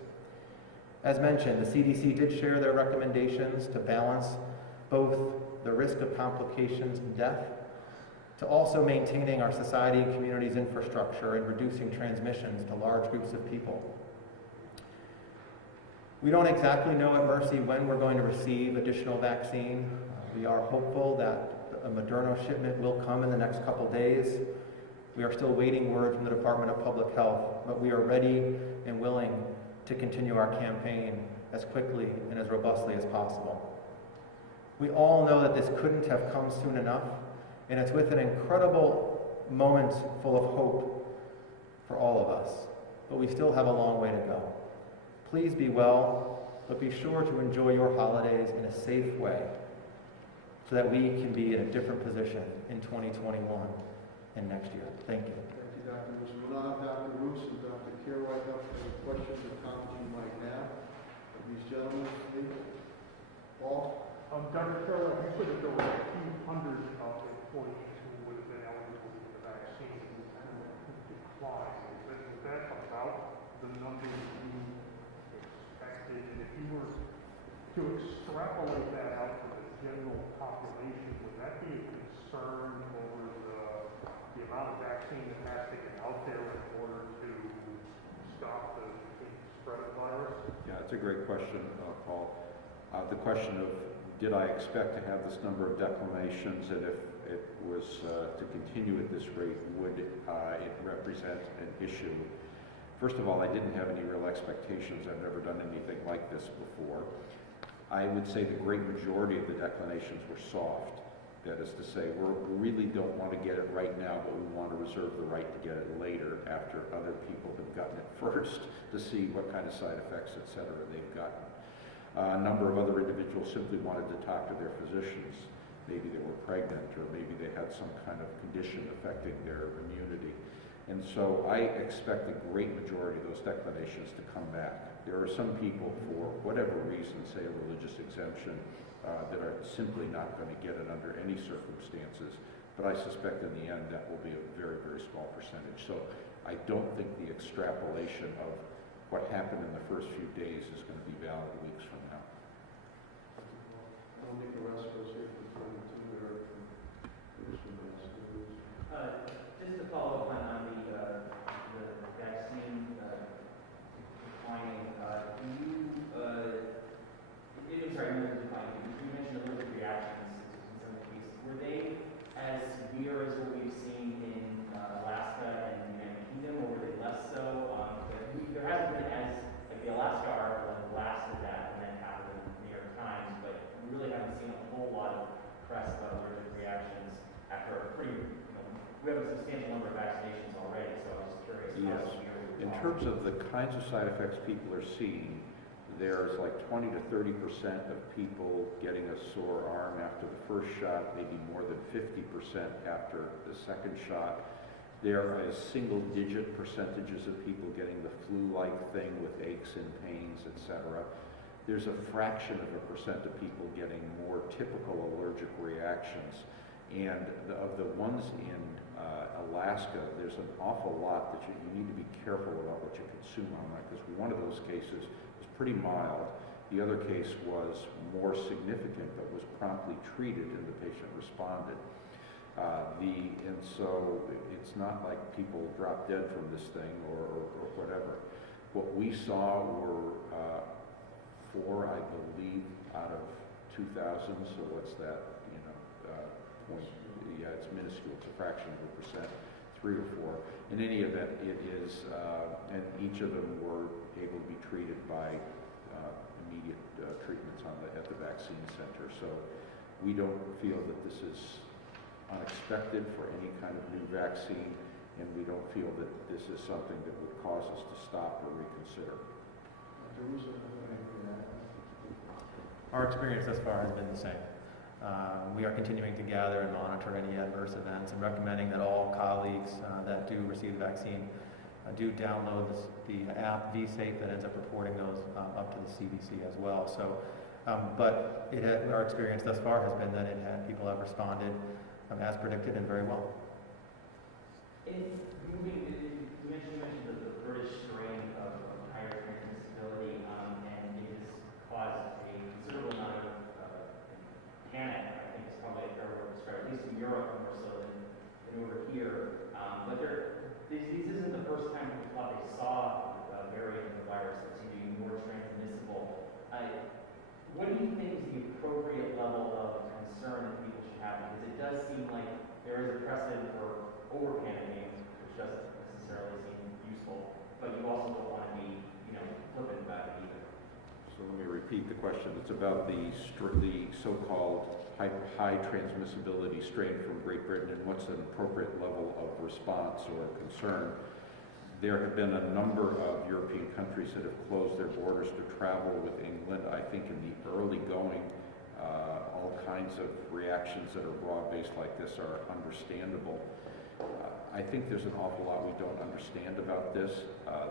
As mentioned, the CDC did share their recommendations to balance both the risk of complications and death, to also maintaining our society and community's infrastructure and reducing transmissions to large groups of people. We don't exactly know at Mercy when we're going to receive additional vaccine. We are hopeful that a Moderna shipment will come in the next couple days. We are still waiting word from the Department of Public Health, but we are ready and willing to continue our campaign as quickly and as robustly as possible. We all know that this couldn't have come soon enough, and it's with an incredible moment full of hope for all of us, but we still have a long way to go. Please be well, but be sure to enjoy your holidays in a safe way so that we can be in a different position in 2021 and next year. Thank you. Thank you, Dr. Roos. We'll now have Dr. Roos and Dr. Carewright up for any questions or comments you might have of these gentlemen. Please. Paul? Dr. Carewright, you said that there were a few hundred employees who would have been eligible for the vaccine who declined. Is that about the number you expected? And if you were to extrapolate that out to the general population, would that be a concern over the amount of vaccine that has to get out there in order to stop the spread of the virus? Yeah, it's a great question, Paul. The question of did I expect to have this number of declinations, and if it was to continue at this rate, would it represent an issue? First of all, I didn't have any real expectations. I've never done anything like this before. I would say the great majority of the declinations were soft. That is to say, we really don't want to get it right now, but we want to reserve the right to get it later after other people have gotten it first to see what kind of side effects, et cetera, they've gotten. A number of other individuals simply wanted to talk to their physicians. Maybe they were pregnant, or maybe they had some kind of condition affecting their immunity. And so I expect the great majority of those declinations to come back. There are some people, for whatever reason, say a religious exemption, that are simply not going to get it under any circumstances. But I suspect in the end that will be a very, very small percentage. So I don't think the extrapolation of what happened in the first few days is going to be valid weeks from now. I don't think the rest of us here can turn to their commission. Just to follow up on the vaccine declining, you mentioned allergic reactions in some cases. Were they as severe as what we've seen in Alaska and the United Kingdom, or were they less so? There hasn't been as, like the Alaska article has blasted that when that happened in the New York Times, but we really haven't seen a whole lot of press about allergic reactions after a pretty, we have a substantial number of vaccinations already, so I was just curious. Yes. In terms of the kinds of side effects people are seeing, there's like 20 to 30% of people getting a sore arm after the first shot, maybe more than 50% after the second shot. There is single-digit percentages of people getting the flu-like thing with aches and pains, etc. There's a fraction of a percent of people getting more typical allergic reactions. And of the ones in Alaska, there's an awful lot that you need to be careful about what you consume on that, because one of those cases was pretty mild. The other case was more significant, but was promptly treated and the patient responded. And so it's not like people drop dead from this thing or whatever. What we saw were 4, I believe, out of 2,000, so what's that, point? Yeah, it's minuscule, it's a fraction of a percent, 3 or 4. In any event, it is, and each of them were able to be treated by immediate treatments at the vaccine center. So we don't feel that this is unexpected for any kind of new vaccine, and we don't feel that this is something that would cause us to stop or reconsider. Our experience thus far has been the same. We are continuing to gather and monitor any adverse events and recommending that all colleagues that do receive the vaccine do download the app vSafe that ends up reporting those up to the CDC as well. So, but our experience thus far has been that people have responded as predicted and very well. You mentioned the British strain of higher transmissibility, and it has caused a considerable amount of panic. I think it's probably a fair word to describe, at least in Europe more so than over here. But this isn't the first time we thought they saw a variant of the virus that seemed to be more transmissible. What do you think is the appropriate level of concern that people should have? Because it does seem like there is a precedent for over-panicking, which doesn't necessarily seem useful, but you also don't want to be, flippant about it either. So let me repeat the question. It's about the so-called high transmissibility strain from Great Britain and what's an appropriate level of response or concern. There have been a number of European countries that have closed their borders to travel with England. I think in the early going, all kinds of reactions that are broad-based like this are understandable. I think there's an awful lot we don't understand about this.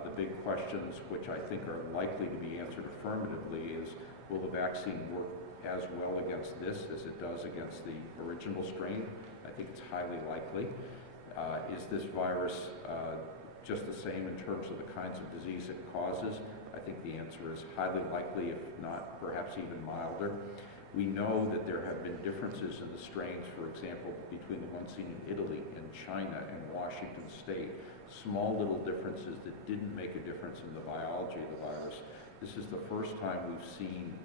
The big questions, which I think are likely to be answered affirmatively, is will the vaccine work as well against this as it does against the original strain? I think it's highly likely. Is this virus just the same in terms of the kinds of disease it causes? I think the answer is highly likely, if not perhaps even milder. We know that there have been differences in the strains, for example, between the ones seen in Italy and China and Washington State. Small little differences that didn't make a difference in the biology of the virus. This is the first time we've seen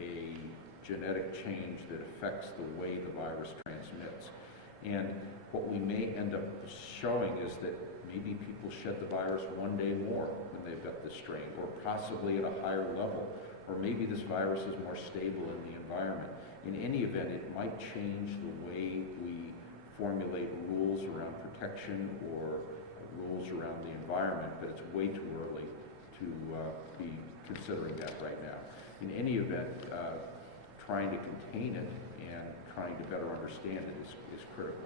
a genetic change that affects the way the virus transmits. And what we may end up showing is that maybe people shed the virus one day more when they've got this strain, or possibly at a higher level. Or maybe this virus is more stable in the environment. In any event, it might change the way we formulate rules around protection or rules around the environment, but it's way too early to be considering that right now. In any event, trying to contain it and trying to better understand it is critical.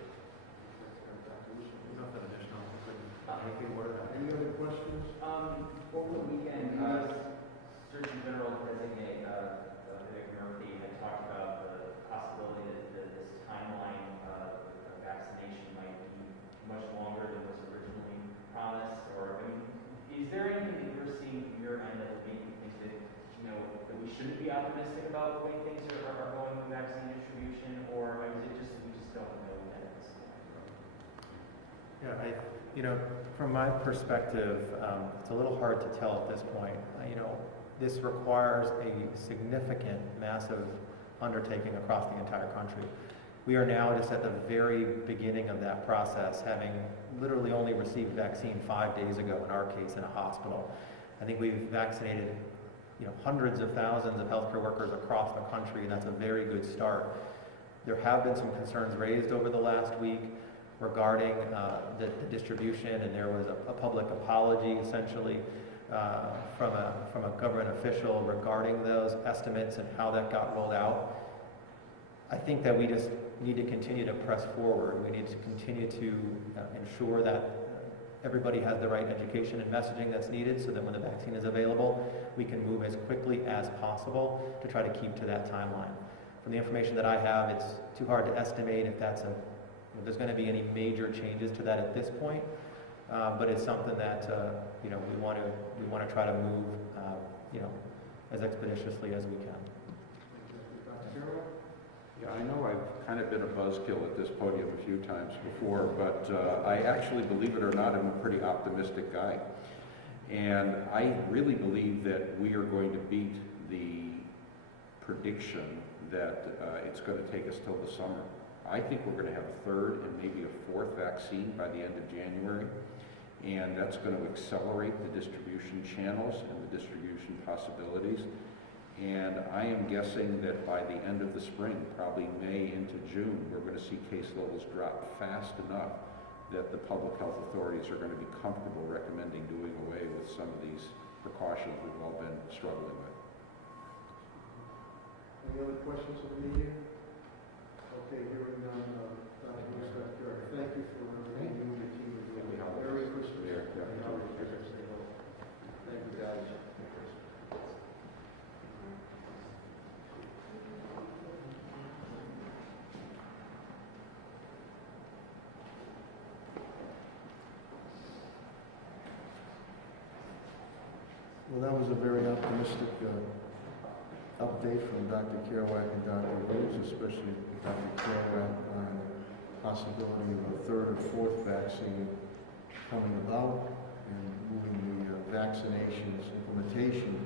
Any other questions? Over the weekend, Surgeon General Designate Vivek Murthy had talked about the possibility that this timeline of vaccination might be much longer than was originally promised. Or, is there anything that you're seeing from your end that would make you think that, that we shouldn't be optimistic about the way things are going with vaccine distribution, or is it just that we just don't know yet at this point? Yeah, from my perspective, it's a little hard to tell at this point. This requires a significant, massive undertaking across the entire country. We are now just at the very beginning of that process, having literally only received vaccine 5 days ago, in our case, in a hospital. I think we've vaccinated hundreds of thousands of healthcare workers across the country, and that's a very good start. There have been some concerns raised over the last week regarding the distribution, and there was a public apology, essentially. from a government official regarding those estimates and how that got rolled out. I think that we just need to continue to press forward. We need to continue to ensure that everybody has the right education and messaging that's needed so that when the vaccine is available, we can move as quickly as possible to try to keep to that timeline. From the information that I have, it's too hard to estimate if if there's going to be any major changes to that at this point, but it's something that we want to try to move as expeditiously as we can. Yeah, I know I've kind of been a buzzkill at this podium a few times before, but I actually, believe it or not, am a pretty optimistic guy. And I really believe that we are going to beat the prediction that it's going to take us till the summer. I think we're going to have a third and maybe a fourth vaccine by the end of January, and that's going to accelerate the distribution channels and the distribution possibilities. And I am guessing that by the end of the spring, probably May into June, we're going to see case levels drop fast enough that the public health authorities are going to be comfortable recommending doing away with some of these precautions we've all been struggling with. Any other questions of the media? Okay, hearing none, thank you for everything you and your team are doing. Merry Christmas. Thank you, guys. Well, that was a very optimistic update from Dr. Kerouac and Dr. Rose, especially Dr. Kerouac on the possibility of a third or fourth vaccine coming about and moving the vaccinations, implementation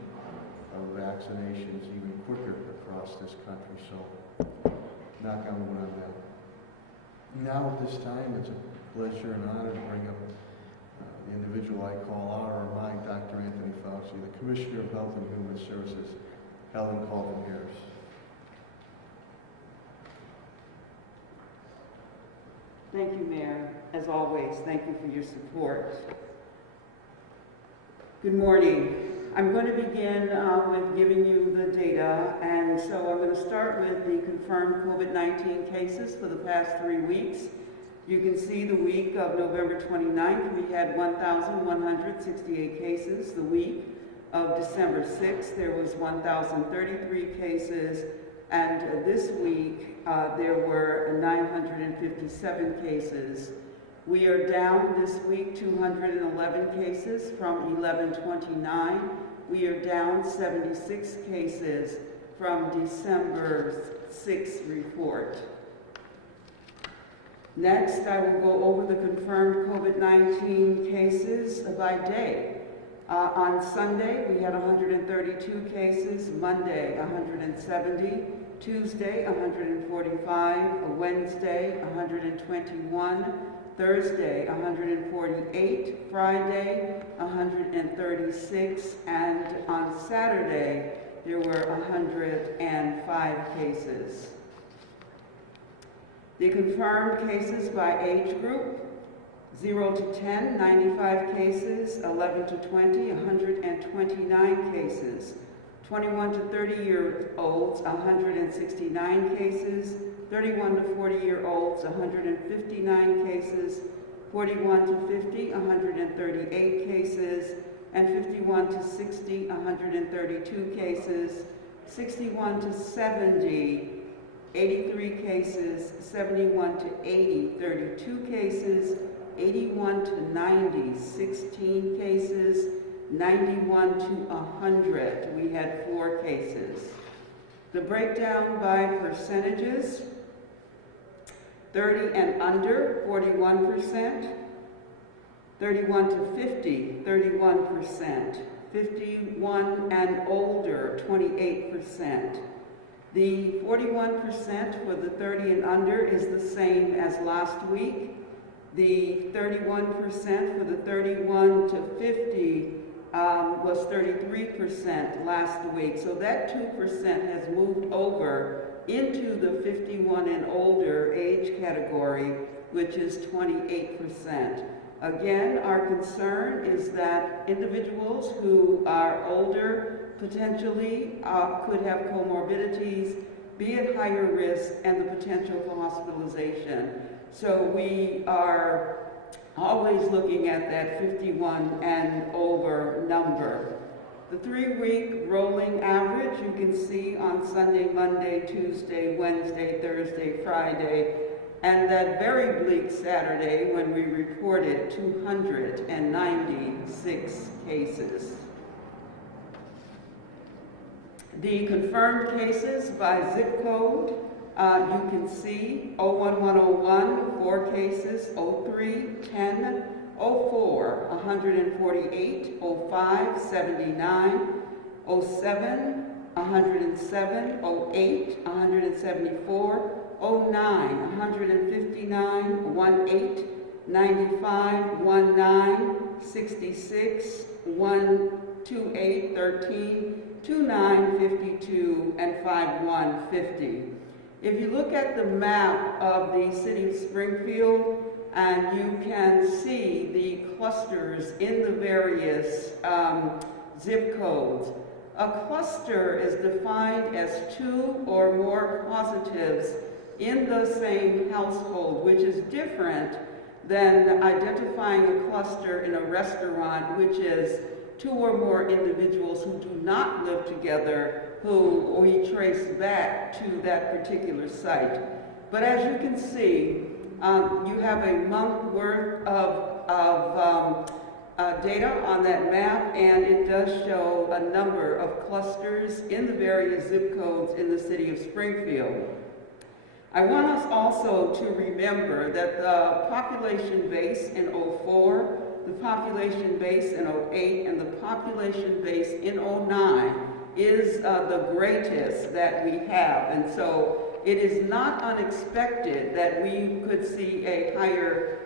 of vaccinations even quicker across this country. So, knock on wood on that. Now at this time, it's a pleasure and honor to bring up the individual I call our or my Dr. Anthony Fauci, the Commissioner of Health and Human Services, Helen Calvin-Harris. Thank you, Mayor. As always, thank you for your support. Good morning. I'm going to begin with giving you the data, and so I'm going to start with the confirmed COVID-19 cases for the past 3 weeks. You can see the week of November 29th, we had 1,168 cases. The week of December 6th, there was 1,033 cases. And this week, there were 957 cases. We are down this week 211 cases from 1129. We are down 76 cases from December 6th report. Next, I will go over the confirmed COVID-19 cases by day. On Sunday, we had 132 cases, Monday, 170, Tuesday, 145, Wednesday, 121, Thursday, 148, Friday, 136, and on Saturday, there were 105 cases. The confirmed cases by age group, 0 to 10, 95 cases, 11 to 20, 129 cases, 21 to 30-year-olds, 169 cases, 31 to 40-year-olds, 159 cases, 41 to 50, 138 cases, and 51 to 60, 132 cases, 61 to 70, 83 cases, 71 to 80, 32 cases, 81 to 90, 16 cases, 91 to 100, we had 4 cases. The breakdown by percentages, 30 and under, 41%, 31 to 50, 31%, 51 and older, 28%. The 41% for the 30 and under is the same as last week. The 31% for the 31 to 50 was 33% last week. So that 2% has moved over into the 51 and older age category, which is 28%. Again, our concern is that individuals who are older potentially could have comorbidities, be at higher risk, and the potential for hospitalization. So we are always looking at that 51 and over number. The 3-week rolling average you can see on Sunday, Monday, Tuesday, Wednesday, Thursday, Friday, and that very bleak Saturday when we reported 296 cases. The confirmed cases by zip code, you can see 01101, 4 cases, 03, 10, 04, 148, 05, 79, 07, 107, 08, 174, 09, 159, 18, 95, 19, 66, 128, 13, 29, 52, and 51, 50. If you look at the map of the city of Springfield, and you can see the clusters in the various zip codes. A cluster is defined as 2 or more positives in the same household, which is different than identifying a cluster in a restaurant, which is 2 or more individuals who do not live together, who we trace back to that particular site. But as you can see, you have a month worth of data on that map, and it does show a number of clusters in the various zip codes in the city of Springfield. I want us also to remember that the population base in 04, the population base in 08, and the population base in 09 is the greatest that we have. And so it is not unexpected that we could see a higher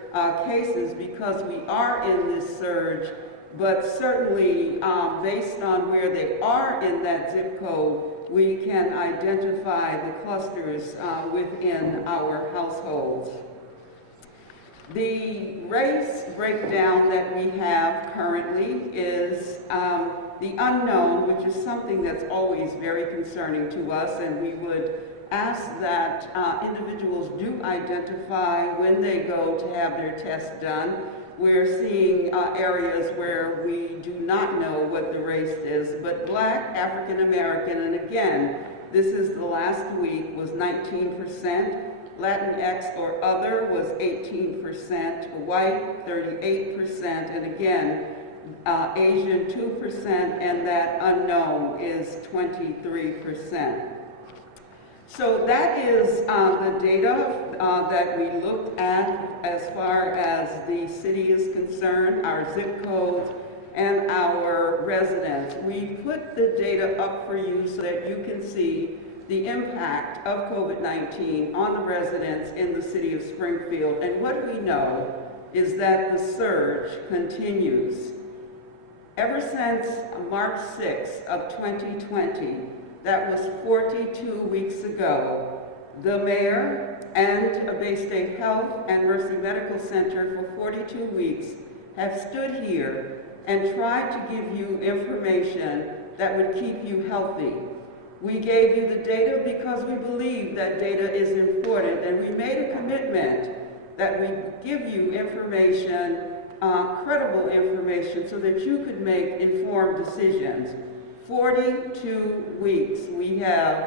cases because we are in this surge, but certainly based on where they are in that zip code, we can identify the clusters within our households. The race breakdown that we have currently is the unknown, which is something that's always very concerning to us, and we would ask that individuals do identify when they go to have their test done. We're seeing areas where we do not know what the race is, but Black, African American, and again, this is the last week, was 19%. Latinx or other was 18%, white 38%, and again, Asian 2%, and that unknown is 23%. So that is the data that we looked at as far as the city is concerned, our zip codes, and our residents. We put the data up for you so that you can see the impact of COVID-19 on the residents in the city of Springfield. And what we know is that the surge continues. Ever since March 6th of 2020, that was 42 weeks ago, the mayor and Bay State Health and Mercy Medical Center for 42 weeks have stood here and tried to give you information that would keep you healthy. We gave you the data because we believe that data is important, and we made a commitment that we give you information, credible information, so that you could make informed decisions. 42 weeks we have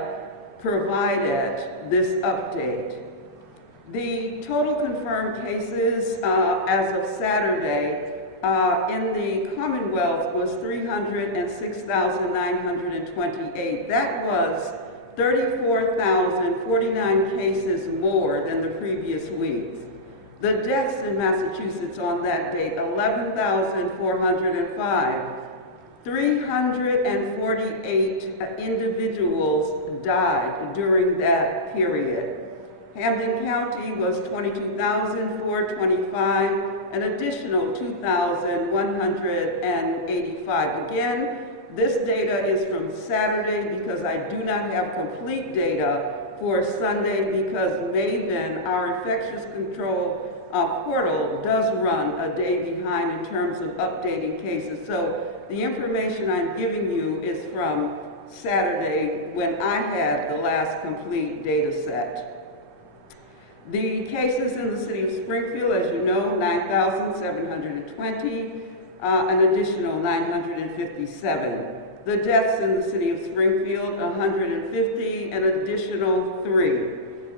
provided this update. The total confirmed cases as of Saturday in the Commonwealth was 306,928. That was 34,049 cases more than the previous weeks. The deaths in Massachusetts on that date, 11,405. 348 individuals died during that period. Hampden County was 22,425, an additional 2,185. Again, this data is from Saturday because I do not have complete data for Sunday because Maven, our infectious control portal, does run a day behind in terms of updating cases. So the information I'm giving you is from Saturday when I had the last complete data set. The cases in the city of Springfield, as you know, 9,720, an additional 957. The deaths in the city of Springfield, 150, an additional 3.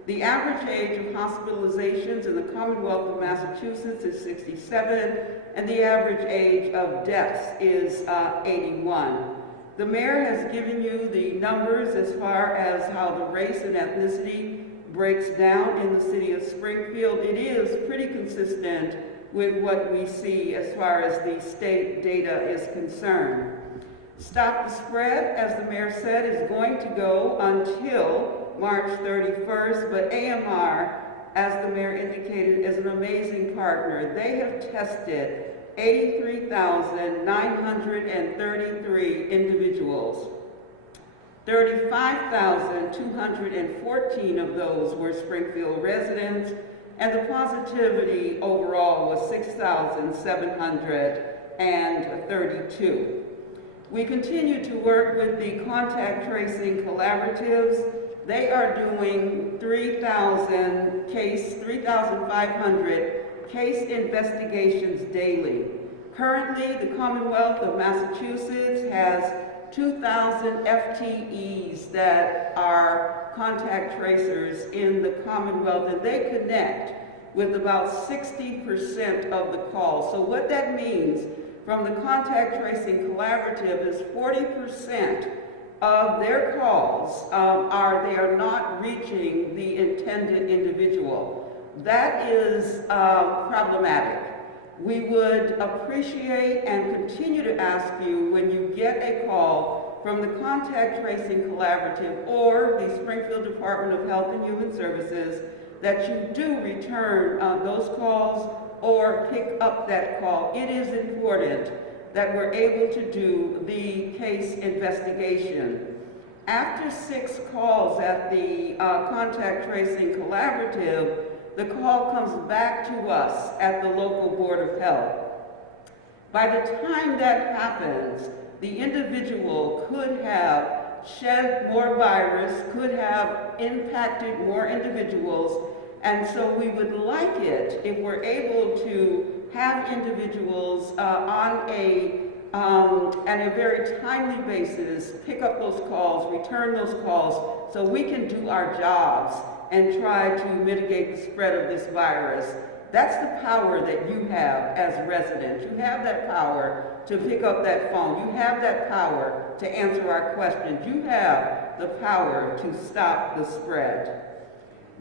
The average age of hospitalizations in the Commonwealth of Massachusetts is 67, and the average age of deaths is 81. The mayor has given you the numbers as far as how the race and ethnicity breaks down in the city of Springfield. It is pretty consistent with what we see as far as the state data is concerned. Stop the Spread, as the mayor said, is going to go until March 31st, but AMR, as the mayor indicated, is an amazing partner. They have tested 83,933 individuals. 35,214 of those were Springfield residents, and the positivity overall was 6,732. We continue to work with the contact tracing collaboratives. They are doing 3,500 case investigations daily. Currently, the Commonwealth of Massachusetts has 2,000 FTEs that are contact tracers in the Commonwealth, and they connect with about 60% of the calls. So what that means from the contact tracing collaborative is 40% of their calls they are not reaching the intended individual. That is problematic. We would appreciate and continue to ask you, when you get a call from the Contact Tracing Collaborative or the Springfield Department of Health and Human Services, that you do return those calls or pick up that call. It is important that we're able to do the case investigation. After 6 calls at the Contact Tracing Collaborative, the call comes back to us at the local Board of Health. By the time that happens, the individual could have shed more virus, could have impacted more individuals, and so we would like it if we're able to have individuals on a very timely basis pick up those calls, return those calls, so we can do our jobs and try to mitigate the spread of this virus. That's the power that you have as residents. You have that power to pick up that phone. You have that power to answer our questions. You have the power to stop the spread.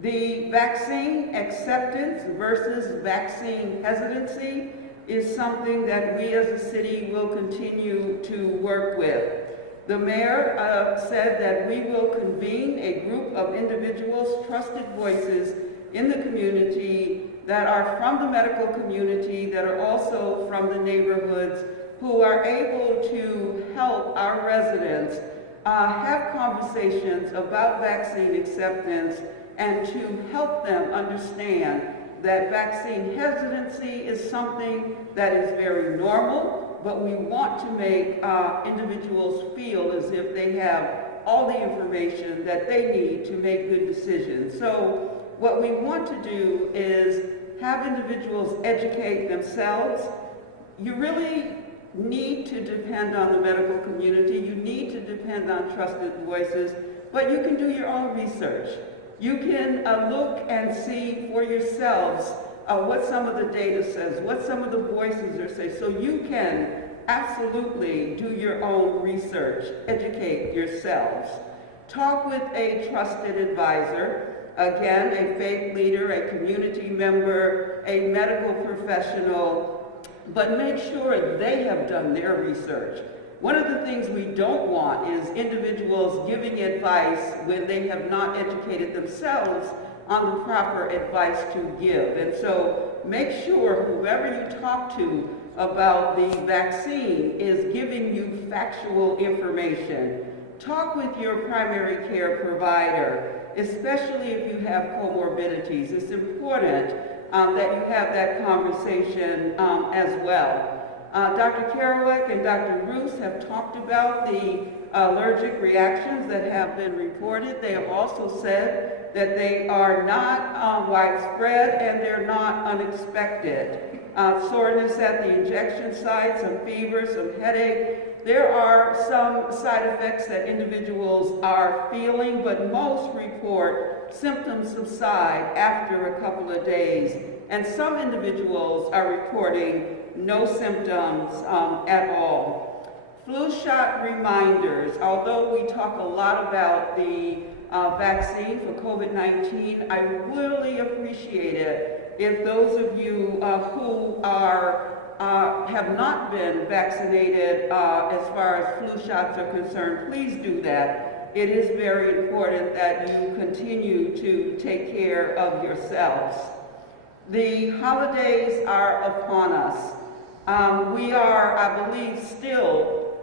The vaccine acceptance versus vaccine hesitancy is something that we as a city will continue to work with. The mayor said that we will convene a group of individuals, trusted voices in the community that are from the medical community, that are also from the neighborhoods, who are able to help our residents have conversations about vaccine acceptance and to help them understand that vaccine hesitancy is something that is very normal, but we want to make individuals feel as if they have all the information that they need to make good decisions. So what we want to do is have individuals educate themselves. You really need to depend on the medical community. You need to depend on trusted voices, but you can do your own research. You can look and see for yourselves what some of the data says, what some of the voices are saying, so you can absolutely do your own research, educate yourselves. Talk with a trusted advisor, again, a faith leader, a community member, a medical professional, but make sure they have done their research. One of the things we don't want is individuals giving advice when they have not educated themselves on the proper advice to give. And so make sure whoever you talk to about the vaccine is giving you factual information. Talk with your primary care provider. especially if you have comorbidities. It's important that you have that conversation as well. Dr. Kerouac and Dr. Roos have talked about the allergic reactions that have been reported. They have also said that they are not widespread and they're not unexpected. Soreness at the injection site, some fever, some headache. There are some side effects that individuals are feeling, but most report symptoms subside after a couple of days. And some individuals are reporting no symptoms at all. Flu shot reminders. Although we talk a lot about the vaccine for COVID-19, I really appreciate it if those of you who have not been vaccinated as far as flu shots are concerned, please do that. It is very important that you continue to take care of yourselves. The holidays are upon us. We are, I believe, still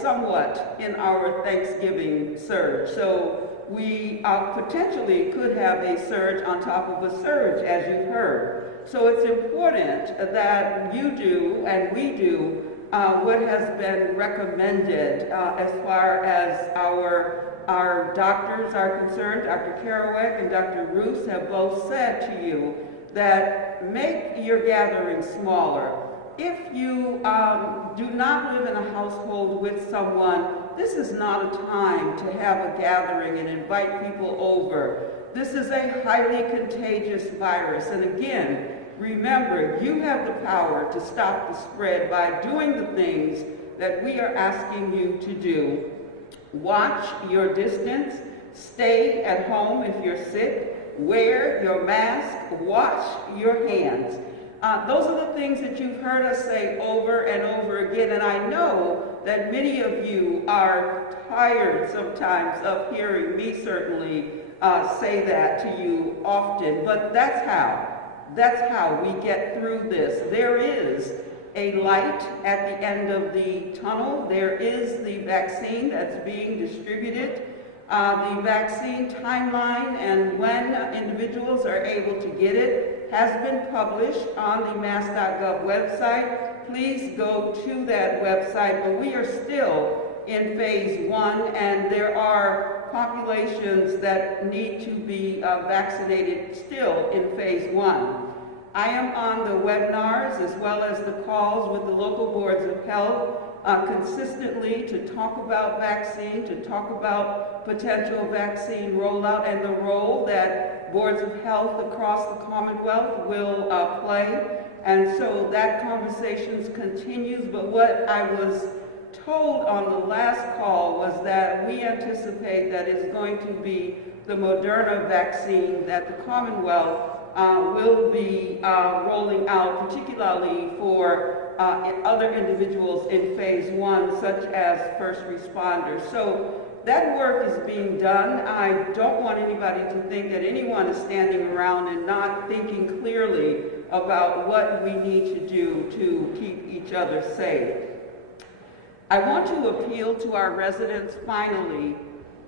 somewhat in our Thanksgiving surge. So we potentially could have a surge on top of a surge, as you've heard. So it's important that you do and we do what has been recommended as far as our doctors are concerned. Dr. Kerouac and Dr. Roos have both said to you that make your gatherings smaller. If you do not live in a household with someone, this is not a time to have a gathering and invite people over. This is a highly contagious virus. And again, remember, you have the power to stop the spread by doing the things that we are asking you to do. Watch your distance. Stay at home if you're sick. Wear your mask. Wash your hands. Those are the things that you've heard us say over and over again, and I know that many of you are tired sometimes of hearing me certainly say that to you often, but that's how we get through this. There is a light at the end of the tunnel. There is the vaccine that's being distributed. The vaccine timeline and when individuals are able to get it has been published on the mass.gov website. Please go to that website, but we are still in phase 1 and there are populations that need to be vaccinated still in phase 1. I am on the webinars as well as the calls with the local boards of health consistently to talk about vaccine, to talk about potential vaccine rollout and the role that boards of health across the Commonwealth will play. And so that conversation continues, but what I was told on the last call was that we anticipate that it's going to be the Moderna vaccine that the Commonwealth will be rolling out, particularly for other individuals in phase 1, such as first responders. So that work is being done. I don't want anybody to think that anyone is standing around and not thinking clearly about what we need to do to keep each other safe. I want to appeal to our residents finally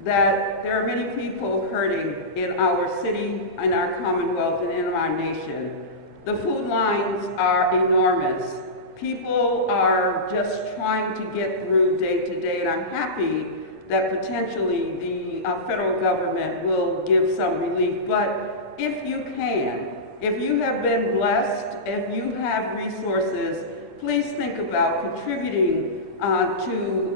that there are many people hurting in our city, in our Commonwealth, and in our nation. The food lines are enormous. People are just trying to get through day to day, and I'm happy that potentially the federal government will give some relief. But if you can, if you have been blessed, if you have resources, please think about contributing to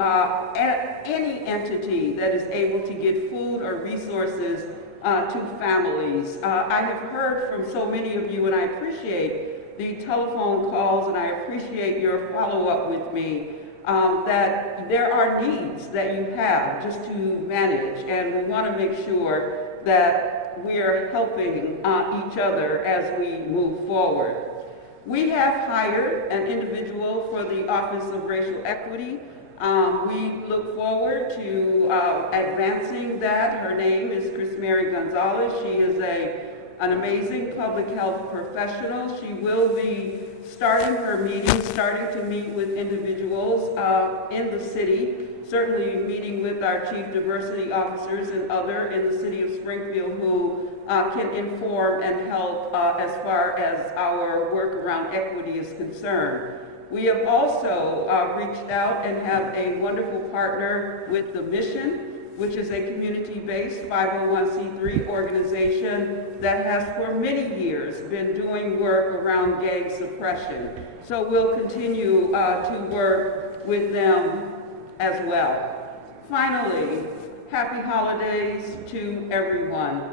any entity that is able to get food or resources to families. I have heard from so many of you, and I appreciate the telephone calls, and I appreciate your follow-up with me, that there are needs that you have just to manage, and we want to make sure that we are helping each other as we move forward. We have hired an individual for the Office of Racial Equity. We look forward to advancing that. Her name is Chris Mary Gonzalez. She is an amazing public health professional. She will be starting her meetings, starting to meet with individuals in the city certainly meeting with our chief diversity officers and other in the city of Springfield who can inform and help as far as our work around equity is concerned. We have also reached out and have a wonderful partner with The Mission, which is a community-based 501c3 organization that has for many years been doing work around gang suppression. So we'll continue to work with them as well. Finally, happy holidays to everyone.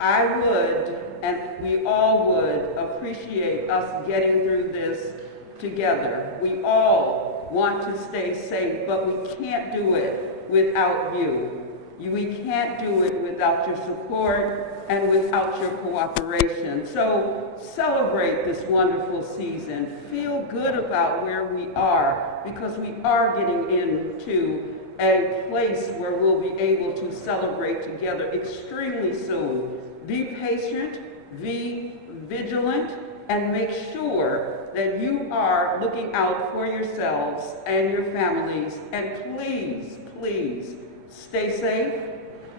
I would, and we all would, appreciate us getting through this together. We all want to stay safe, but we can't do it without you. We can't do it without your support and without your cooperation. So celebrate this wonderful season. Feel good about where we are, because we are getting into a place where we'll be able to celebrate together extremely soon. Be patient, be vigilant, and make sure that you are looking out for yourselves and your families. And please, please, stay safe,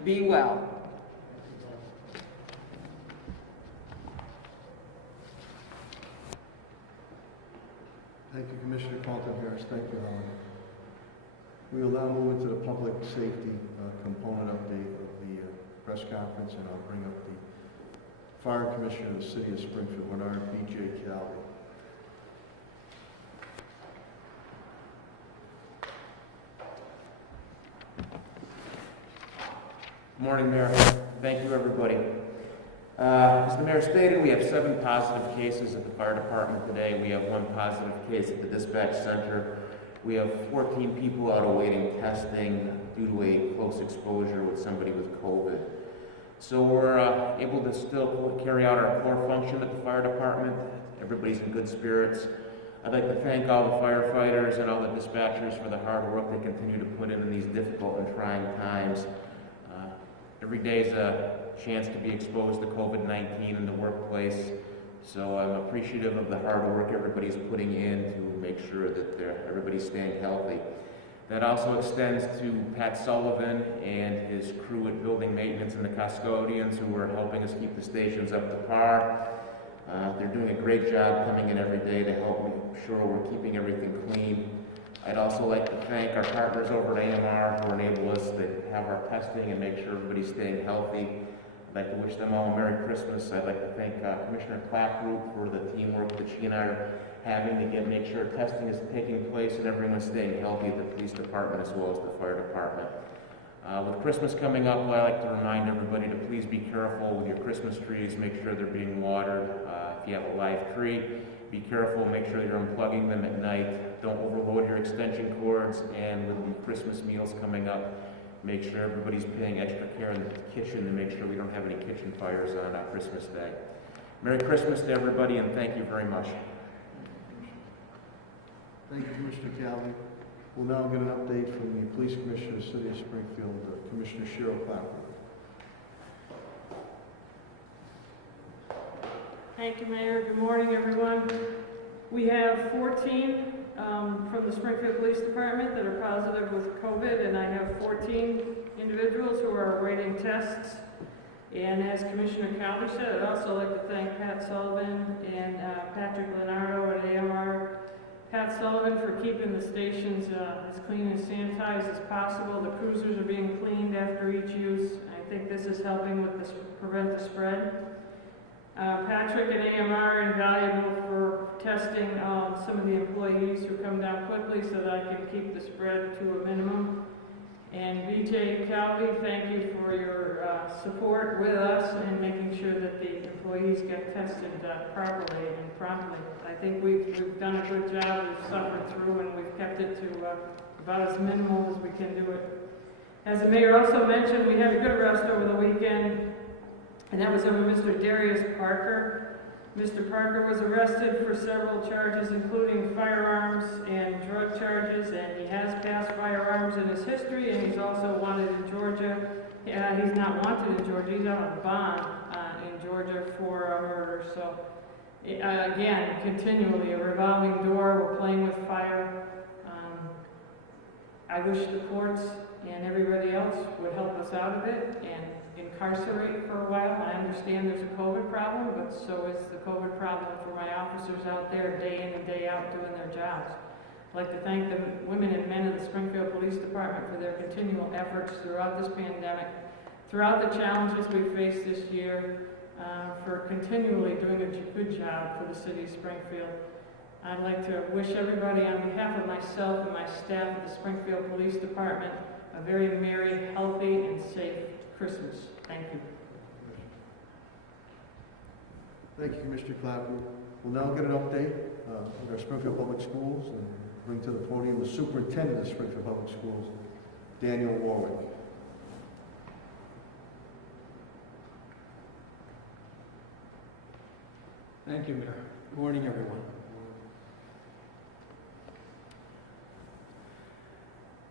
be well. Thank you, Commissioner Carlton-Harris. Thank you, Helen. We will now move into the public safety component update of the press conference, and I'll bring up the Fire Commissioner of the City of Springfield, Bernard B.J. Calvi. Good morning, Mayor. Thank you, everybody. As the Mayor stated, we have 7 positive cases at the fire department today. We have 1 positive case at the dispatch center. We have 14 people out awaiting testing due to a close exposure with somebody with COVID. So we're able to still carry out our core function at the fire department. Everybody's in good spirits. I'd like to thank all the firefighters and all the dispatchers for the hard work they continue to put in these difficult and trying times. Every day is a chance to be exposed to COVID-19 in the workplace, so I'm appreciative of the hard work everybody's putting in to make sure that everybody's staying healthy. That also extends to Pat Sullivan and his crew at building maintenance and the custodians who are helping us keep the stations up to par. They're doing a great job coming in every day to help make sure we're keeping everything clean. I'd also like to thank our partners over at AMR who enable us to have our testing and make sure everybody's staying healthy. I'd like to wish them all a Merry Christmas. I'd like to thank Commissioner Clackroot for the teamwork that she and I are having to make sure testing is taking place and everyone's staying healthy at the police department as well as the fire department. With Christmas coming up, I like to remind everybody to please be careful with your Christmas trees. Make sure they're being watered. If you have a live tree, be careful. Make sure you're unplugging them at night. Don't overload your extension cords. And with the Christmas meals coming up, make sure everybody's paying extra care in the kitchen to make sure we don't have any kitchen fires on Christmas Day. Merry Christmas to everybody, and thank you very much. Thank you, Commissioner Calvi. We'll now get an update from the Police Commissioner of the City of Springfield, Commissioner Cheryl Clapper. Thank you, Mayor. Good morning, everyone. We have 14 from the Springfield Police Department that are positive with COVID, and I have 14 individuals who are awaiting tests. And as Commissioner Calvi said, I'd also like to thank Pat Sullivan and Patrick Lenardo at AMR. Pat Sullivan for keeping the stations as clean and sanitized as possible. The cruisers are being cleaned after each use. I think this is helping with prevent the spread. Patrick and AMR are invaluable for testing some of the employees who come down quickly so that I can keep the spread to a minimum. And BJ Calvi, thank you for your support with us and making sure that the employees get tested properly and promptly. I think we've done a good job. We've suffered through and we've kept it to about as minimal as we can do it. As the mayor also mentioned, we had a good arrest over the weekend, and that was over Mr. Darius Parker. Mr. Parker was arrested for several charges, including firearms and drug charges, and he has passed firearms in his history, and he's also wanted in Georgia. He's not wanted in Georgia, he's out on bond in Georgia for a murder. So, again, continually a revolving door, we're playing with fire. I wish the courts and everybody else would help us out of it and incarcerate for a while. I understand there's a COVID problem, but so is the COVID problem for my officers out there day in and day out doing their jobs. I'd like to thank the women and men of the Springfield Police Department for their continual efforts throughout this pandemic, throughout the challenges we faced this year, for continually doing a good job for the city of Springfield. I'd like to wish everybody on behalf of myself and my staff at the Springfield Police Department a very merry, healthy, and safe Christmas. Thank you. Thank you, Commissioner Clapper. We'll now get an update with our Springfield Public Schools and bring to the podium the Superintendent of Springfield Public Schools, Daniel Warwick. Thank you, Mayor. Good morning, everyone.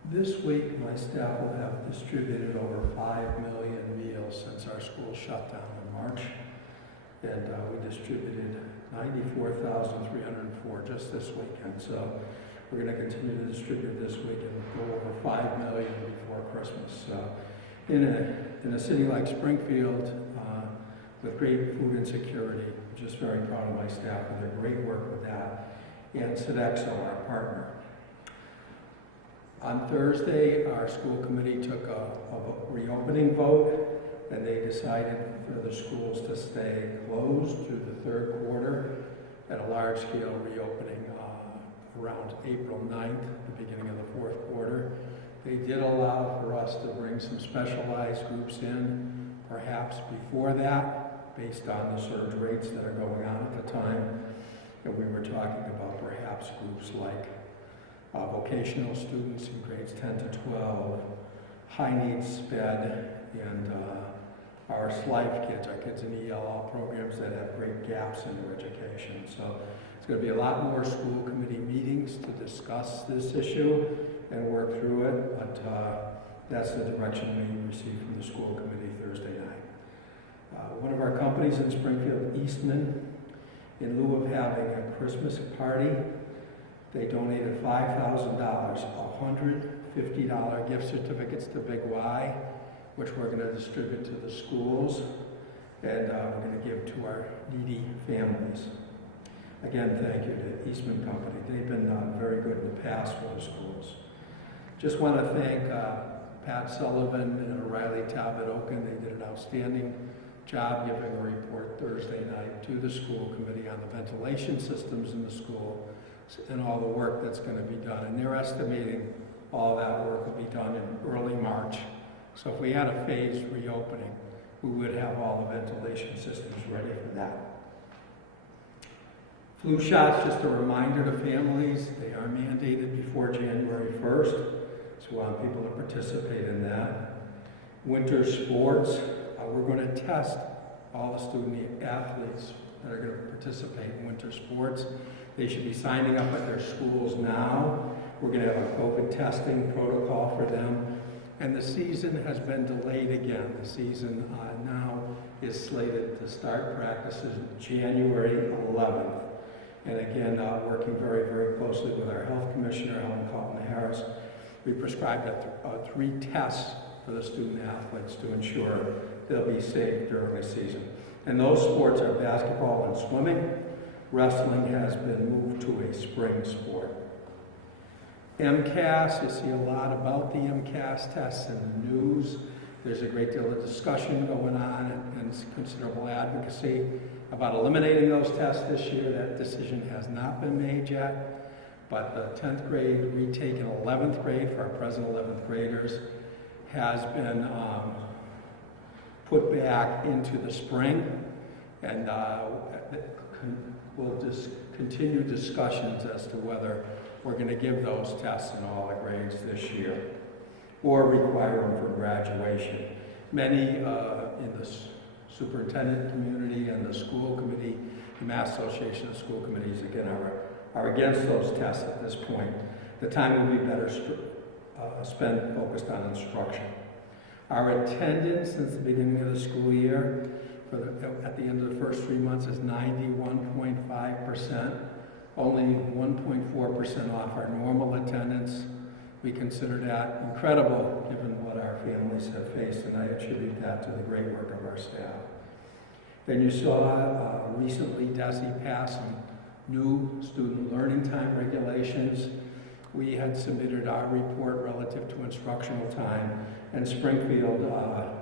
This week, my staff will have distributed over 5 million meals since our school shut down in March. And we distributed 94,304 just this weekend. So we're going to continue to distribute this week and go over 5 million before Christmas. In a city like Springfield, with great food insecurity, I'm just very proud of my staff for their great work with that. And Sodexo, our partner. On Thursday, our school committee took a reopening vote, and they decided for the schools to stay closed through the third quarter at a large-scale reopening around April 9th, the beginning of the fourth quarter. They did allow for us to bring some specialized groups in, perhaps before that, based on the surge rates that are going on at the time. And we were talking about perhaps groups like vocational students in grades 10 to 12, high-needs SPED, and our SLIFE kids, our kids in ELL programs that have great gaps in their education. So it's going to be a lot more school committee meetings to discuss this issue and work through it, but that's the direction we received from the school committee Thursday night. One of our companies in Springfield, Eastman, in lieu of having a Christmas party, they donated $5,000, $150 gift certificates to Big Y, which we're going to distribute to the schools, and we're going to give to our needy families. Again, thank you to Eastman Company. They've been very good in the past for the schools. Just want to thank Pat Sullivan and O'Reilly Talbot Oaken. They did an outstanding job giving a report Thursday night to the school committee on the ventilation systems in the school and all the work that's going to be done. And they're estimating all that work will be done in early March. So if we had a phased reopening, we would have all the ventilation systems ready for that. Flu shots, just a reminder to families, they are mandated before January 1st. So we want people to participate in that. Winter sports, we're going to test all the student athletes that are going to participate in winter sports. They should be signing up at their schools now. We're going to have a COVID testing protocol for them. And the season has been delayed again. The season now is slated to start practices January 11th. And again, working very, very closely with our health commissioner, Helen Colton-Harris, we prescribed 3 tests for the student athletes to ensure they'll be safe during the season. And those sports are basketball and swimming. Wrestling has been moved to a spring sport. MCAS, you see a lot about the MCAS tests in the news. There's a great deal of discussion going on and considerable advocacy about eliminating those tests this year. That decision has not been made yet, but the 10th grade retake in 11th grade for our present 11th graders has been put back into the spring, and we'll just continue discussions as to whether we're going to give those tests in all the grades this year or require them for graduation. Many in the superintendent community and the school committee, the Mass Association of School Committees, again, are against those tests at this point. The time will be better spent focused on instruction. Our attendance since the beginning of the school year at the end of the first 3 months is 91.5%, only 1.4% off our normal attendance We consider that incredible given what our families have faced, and I attribute that to the great work of our staff. Then you saw recently DESE pass some new student learning time regulations. We had submitted our report relative to instructional time, and Springfield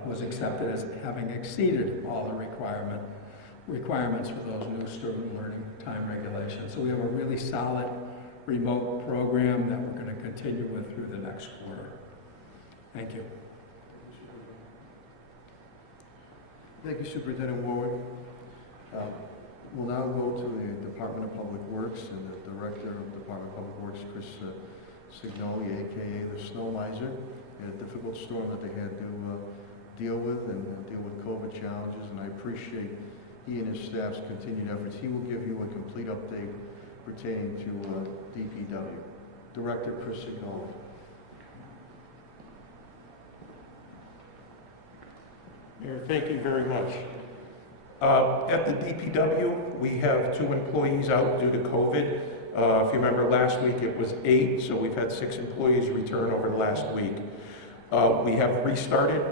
was accepted as having exceeded all the requirements for those new student learning time regulations. So we have a really solid remote program that we're going to continue with through the next quarter. Thank you. Thank you, Superintendent Warwick. We'll now go to the Department of Public Works and the Director of the Department of Public Works, Chris Signoli, aka the Snow Miser. They had a difficult storm that they had to deal with and deal with COVID challenges, and I appreciate he and his staff's continued efforts. He will give you a complete update pertaining to DPW. Director Chris Signoli. Mayor, thank you very much. At the DPW, we have 2 employees out due to COVID. If you remember last week, it was 8, so we've had 6 employees return over the last week. We have restarted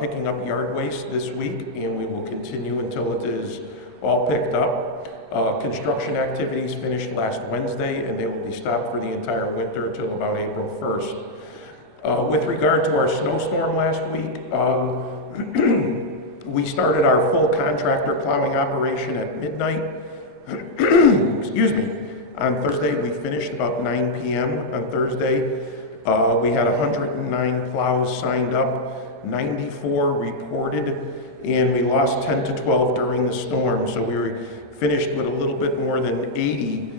picking up yard waste this week, and we will continue until it is all picked up. Construction activities finished last Wednesday, and they will be stopped for the entire winter until about April 1st. With regard to our snowstorm last week, we started our full contractor plowing operation at midnight. Excuse me. On Thursday, we finished about 9 p.m. on Thursday. We had 109 plows signed up, 94 reported, and we lost 10 to 12 during the storm. So we were finished with a little bit more than 80.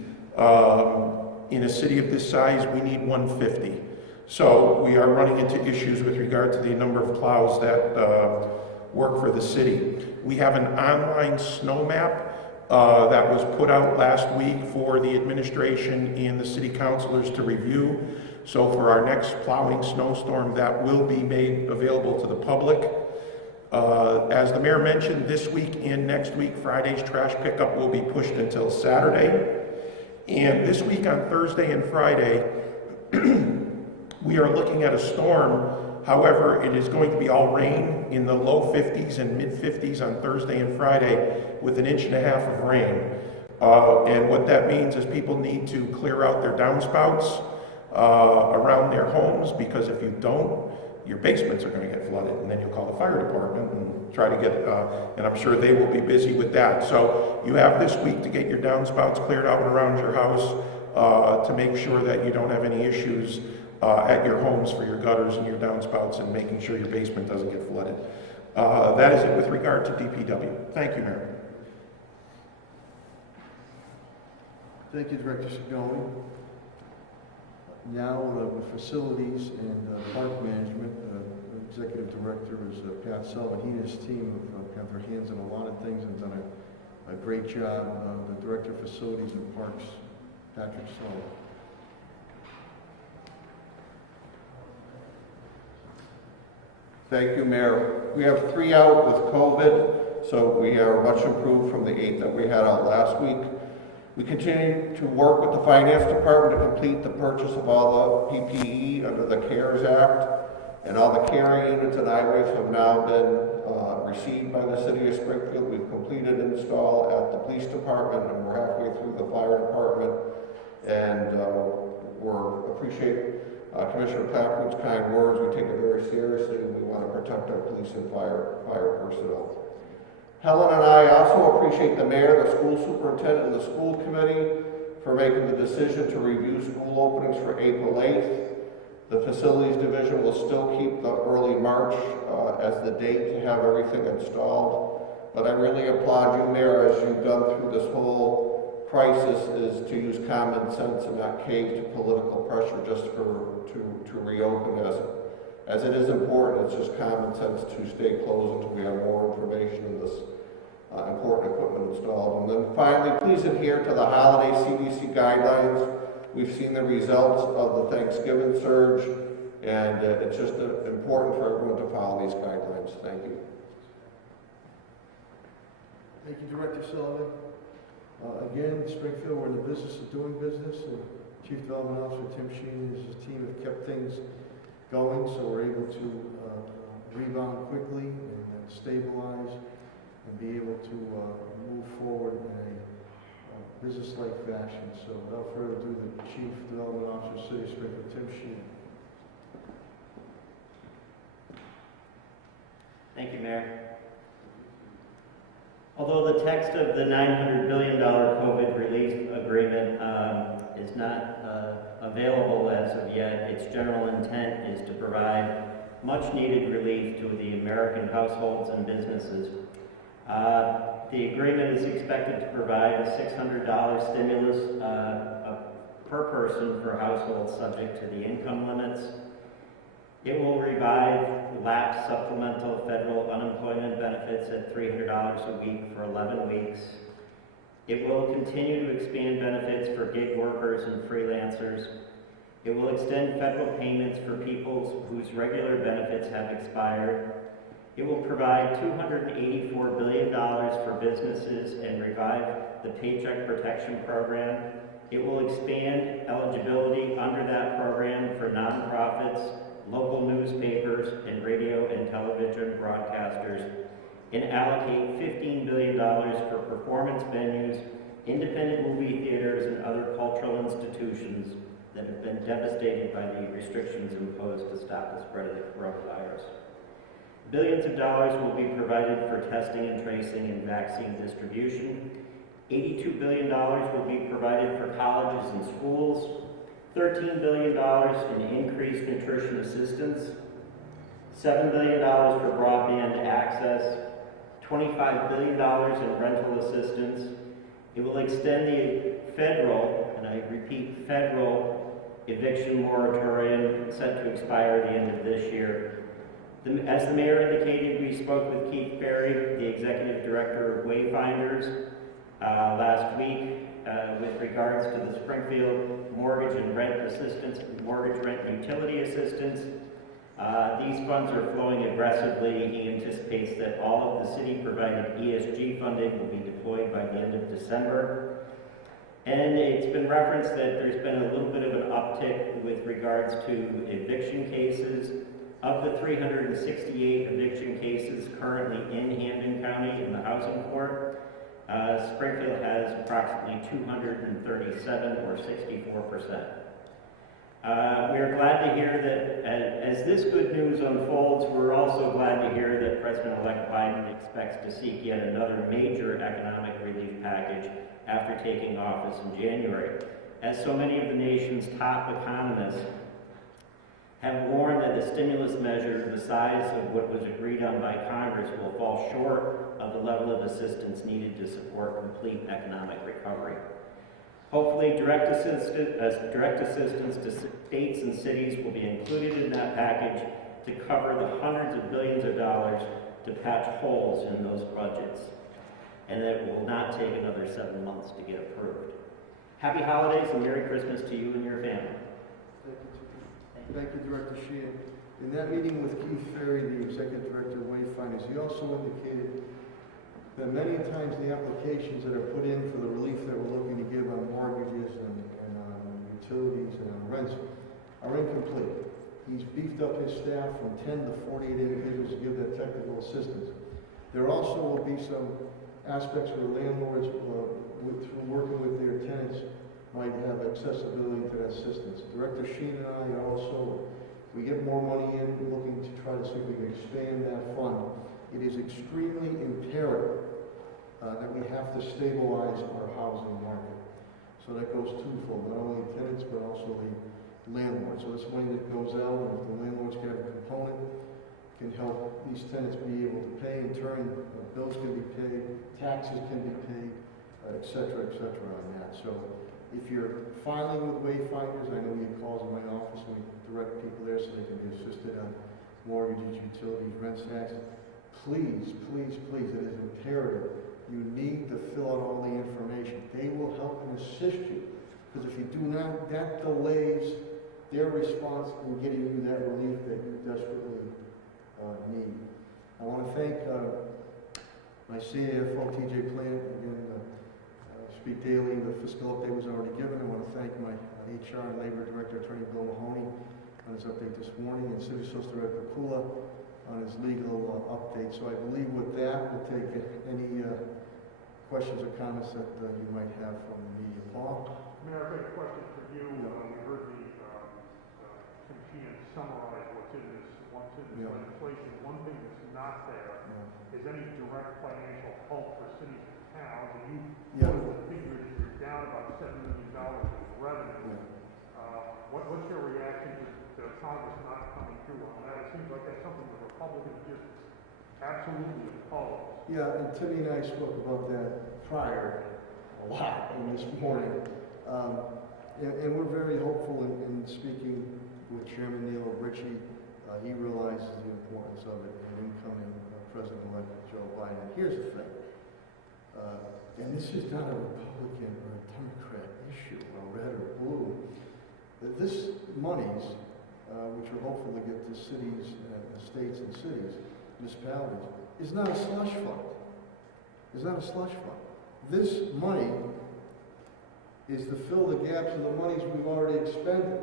In a city of this size, we need 150. So we are running into issues with regard to the number of plows that work for the city. We have an online snow map that was put out last week for the administration and the city councilors to review. So for our next plowing snowstorm, that will be made available to the public. As the mayor mentioned, this week and next week, Friday's trash pickup will be pushed until Saturday. And this week on Thursday and Friday, we are looking at a storm. However, it is going to be all rain in the low 50s and mid 50s on Thursday and Friday with 1.5 inches of rain. And what that means is people need to clear out their downspouts around their homes, because if you don't, your basements are going to get flooded, and then you'll call the fire department and try to get, and I'm sure they will be busy with that. So you have this week to get your downspouts cleared out around your house to make sure that you don't have any issues at your homes for your gutters and your downspouts, and making sure your basement doesn't get flooded. That is it with regard to DPW. Thank you, Mayor. Thank you, Director Signoli. Now, the facilities and park management, Executive Director is Pat Sullivan. He and his team have their hands in a lot of things and done a great job. The Director of Facilities and Parks, Patrick Sullivan. Thank you, Mayor. We have 3 out with COVID, so we are much improved from the 8 that we had out last week. We continue to work with the Finance Department to complete the purchase of all the PPE under the CARES Act, and all the carry units and IWAs have now been received by the City of Springfield. We've completed install at the Police Department, and we're halfway through the Fire Department, and we appreciate Commissioner Clapwood's kind words. We take it very seriously, and we want to protect our police and fire personnel. Helen and I also appreciate the mayor, the school superintendent, and the school committee for making the decision to review school openings for April 8th. The facilities division will still keep the early March as the date to have everything installed. But I really applaud you, Mayor, as you've done through this whole crisis, is to use common sense and not cave to political pressure just to reopen as it is important. It's just common sense to stay closed until we have more information on this important equipment installed. And then finally, please adhere to the holiday CDC guidelines. We've seen the results of the Thanksgiving surge, and it's just important for everyone to follow these guidelines. Thank you. Thank you, Director Sullivan. Again, Springfield, we're in the business of doing business. Chief Development Officer Tim Sheen and his team have kept things going, so we're able to rebound quickly and stabilize and be able to move forward in a business-like fashion. So without further ado, the Chief Development Officer, City of Springfield, Tim Sheen. Thank you, Mayor. Although the text of the $900 billion COVID relief agreement is not available as of yet, its general intent is to provide much-needed relief to the American households and businesses. The agreement is expected to provide a $600 stimulus per person for households subject to the income limits. It will revive lapsed supplemental federal unemployment benefits at $300 a week for 11 weeks. It will continue to expand benefits for gig workers and freelancers. It will extend federal payments for people whose regular benefits have expired. It will provide $284 billion for businesses and revive the Paycheck Protection Program. It will expand eligibility under that program for nonprofits, local newspapers, and radio and television broadcasters, and allocate $15 billion for performance venues, independent movie theaters, and other cultural institutions that have been devastated by the restrictions imposed to stop the spread of the coronavirus. Billions of dollars will be provided for testing and tracing and vaccine distribution. $82 billion will be provided for colleges and schools. $13 billion in increased nutrition assistance, $7 billion for broadband access, $25 billion in rental assistance. It will extend the federal, and I repeat, federal eviction moratorium set to expire at the end of this year. As the mayor indicated, we spoke with Keith Ferry, the executive director of Wayfinders, last week with regards to the Springfield mortgage and rent assistance, mortgage rent utility assistance. These funds are flowing aggressively. He anticipates that all of the city-provided ESG funding will be deployed by the end of December. And it's been referenced that there's been a little bit of an uptick with regards to eviction cases. Of the 368 eviction cases currently in Hampden County in the housing court, Springfield has approximately 237, or 64%. We are glad to hear that as this good news unfolds, we're also glad to hear that President-elect Biden expects to seek yet another major economic relief package after taking office in January. As so many of the nation's top economists have warned that the stimulus measure, the size of what was agreed on by Congress, will fall short of the level of assistance needed to support complete economic recovery. Hopefully, direct assistance to states and cities will be included in that package to cover the hundreds of billions of dollars to patch holes in those budgets, and that it will not take another 7 months to get approved. Happy holidays and Merry Christmas to you and your family. Thank you, Director Sheehan. In that meeting with Keith Ferry, the Executive Director of Wayfinders, he also indicated that many times the applications that are put in for the relief that we're looking to give on mortgages and on utilities and on rents are incomplete. He's beefed up his staff from 10 to 48 individuals to give that technical assistance. There also will be some aspects where landlords, through working with their tenants, might have accessibility to that assistance. Director Sheen and I are also, we get more money in, we're looking to try to see if we can expand that fund. It is extremely imperative that we have to stabilize our housing market. So that goes twofold, not only tenants, but also the landlords. So this money that goes out, and if the landlords can have a component, can help these tenants be able to pay. In turn, bills can be paid, taxes can be paid, et cetera, on that. So if you're filing with Wayfinders, I know you get calls in my office, and we direct people there so they can be assisted on mortgages, utilities, rent taxes. Please, it is imperative. You need to fill out all the information. They will help and assist you. Because if you do not, that delays their response in getting you that relief that you desperately need. I want to thank my CAFO, TJ Plant, again, speak daily. The fiscal update was already given. I want to thank my HR and Labor Director, Attorney Bill Mahoney, on his update this morning, and City Solicitor Ed Pakula on his legal update. So I believe with that, we'll take any questions or comments that you might have from the media. Paul? Mayor, I've got a question for you. We heard the Tim Sheehan summarize what's in this legislation. One thing that's not there is any direct financial help for cities and towns. And you put the figures, you're down about $7 million in revenue. What's your reaction to Congress not coming through on that? It seems like that's something the Republicans just absolutely oppose. Yeah, and Timmy and I spoke about that prior a lot in this morning. And we're very hopeful in speaking with Chairman Neil Ritchie. He realizes the importance of it, and incoming President-elect Joe Biden. Here's the thing, and this is not a Republican or a Democrat issue, or red or blue. This monies, which we're hopeful to get to cities, states and cities, municipalities, is not a slush fund. It's not a slush fund. This money is to fill the gaps of the monies we've already expended.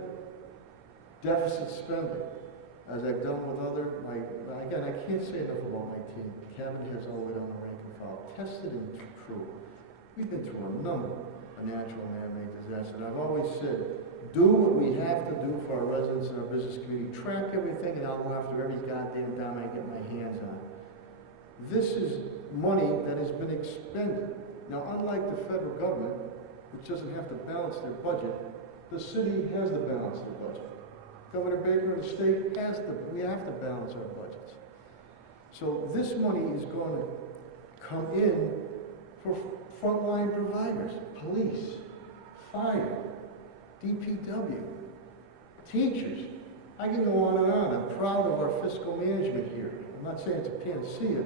Deficit spending. As I've done with again, I can't say enough about my team. Cabinet heads all the way down the rank and file. Tested and true. We've been through a number of natural and man-made disasters. And I've always said, do what we have to do for our residents and our business community. Track everything, and I'll go after every goddamn dime I get my hands on. This is money that has been expended. Now, unlike the federal government, which doesn't have to balance their budget, the city has to balance their budget. Governor Baker of the state we have to balance our budgets. So this money is going to come in for frontline providers, police, fire, DPW, teachers. I can go on and on. I'm proud of our fiscal management here. I'm not saying it's a panacea,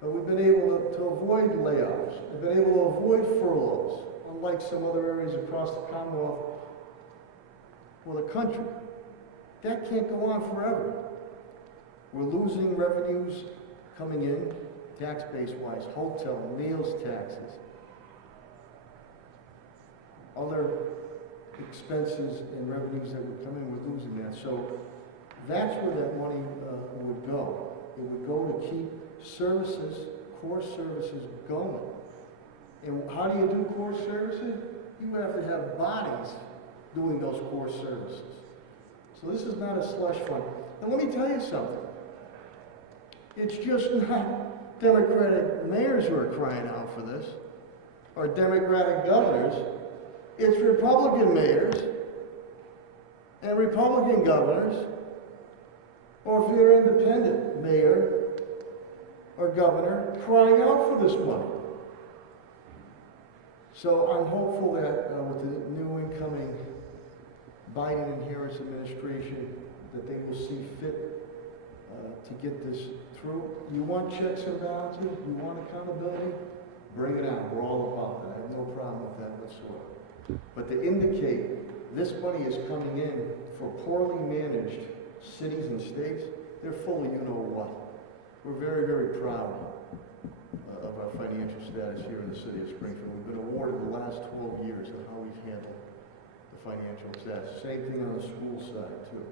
but we've been able to avoid layoffs. We've been able to avoid furloughs, unlike some other areas across the Commonwealth or the country. That can't go on forever. We're losing revenues coming in, tax base-wise, hotel, meals taxes, other expenses and revenues that would come in, we're losing that. So that's where that money would go. It would go to keep services, core services going. And how do you do core services? You have to have bodies doing those core services. So this is not a slush fund. And let me tell you something. It's just not Democratic mayors who are crying out for this, or Democratic governors. It's Republican mayors and Republican governors, or if you're an independent mayor or governor, crying out for this money. So I'm hopeful that with the new incoming Biden and Harris administration, that they will see fit to get this through. You want checks and balances? You want accountability? Bring it on. We're all about that. I have no problem with that whatsoever. But to indicate this money is coming in for poorly managed cities and states, they're full of you-know-what. We're very, very proud of our financial status here in the city of Springfield. We've been awarded the last 12 years of how we've handled the financial status. Same thing on the school side, too.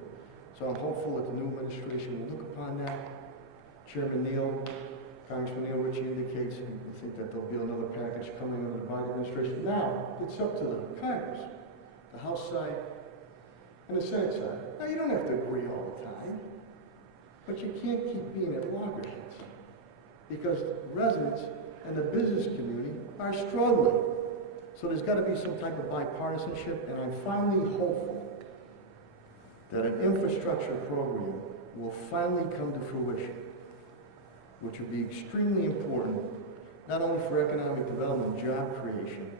So I'm hopeful that the new administration will look upon that. Chairman Neal, Congressman Neil Ritchie indicates he think that there'll be another package coming under the Biden administration. Now, it's up to the Congress, the House side, and the Senate side. Now, you don't have to agree all the time, but you can't keep being at loggerheads, because residents and the business community are struggling. So there's got to be some type of bipartisanship, and I'm finally hopeful that an infrastructure program will finally come to fruition, which will be extremely important, not only for economic development and job creation,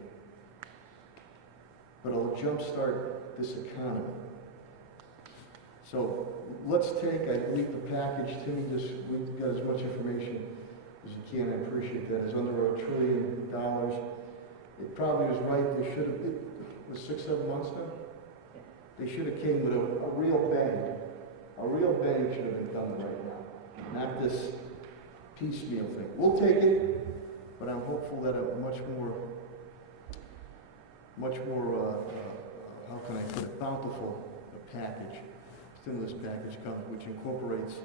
but it'll jumpstart this economy. So let's take, I believe the package, Timmy just got as much information as you can, I appreciate that, is under $1 trillion. It probably was right, they should have, it was 6-7 months now? They should have came with a real bang. A real bang should have been coming right now, not this piecemeal thing. We'll take it, but I'm hopeful that a much more much more, how can I put it, bountiful package, stimulus package coming, which incorporates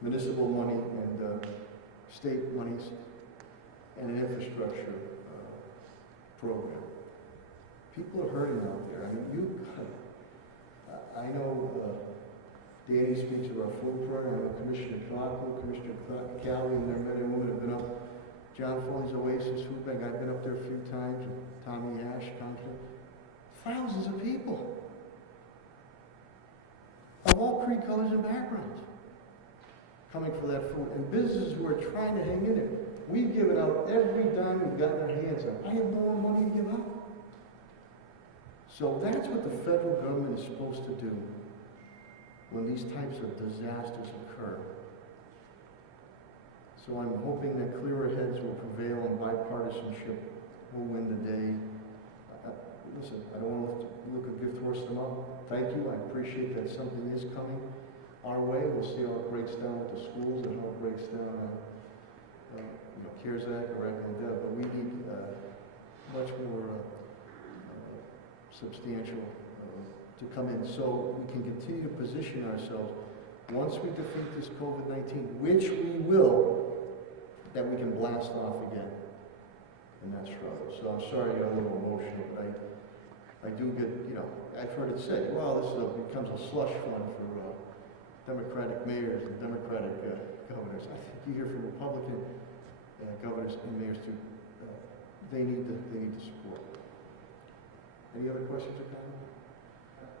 municipal money and state monies and an infrastructure program. People are hurting out there. I mean, I know Danny speaks of our food program. I know Commissioner Clark, Commissioner Calley, and their men and women have been up. John Foley's Oasis Food Bank, I've been up there a few times. Tommy Ash, Conklin. Thousands of people of all creed colors and backgrounds coming for that food. And businesses who are trying to hang in there. We've given out every dime we've gotten our hands on. I have no more money to give out. So that's what the federal government is supposed to do when these types of disasters occur. So I'm hoping that clearer heads will prevail and bipartisanship will win the day. Listen, I don't want to look a gift horse them up. Thank you. I appreciate that something is coming our way. We'll see how it breaks down with the schools and how it breaks down CARES Act or regular debt. But we need much more substantial to come in so we can continue to position ourselves once we defeat this COVID-19, which we will, that we can blast off again in that struggle. So I'm sorry I got a little emotional, but I do get, I've heard it said, well, this becomes a slush fund for Democratic mayors and Democratic governors. I think you hear from Republican governors and mayors too. They need the support. Any other questions or comments?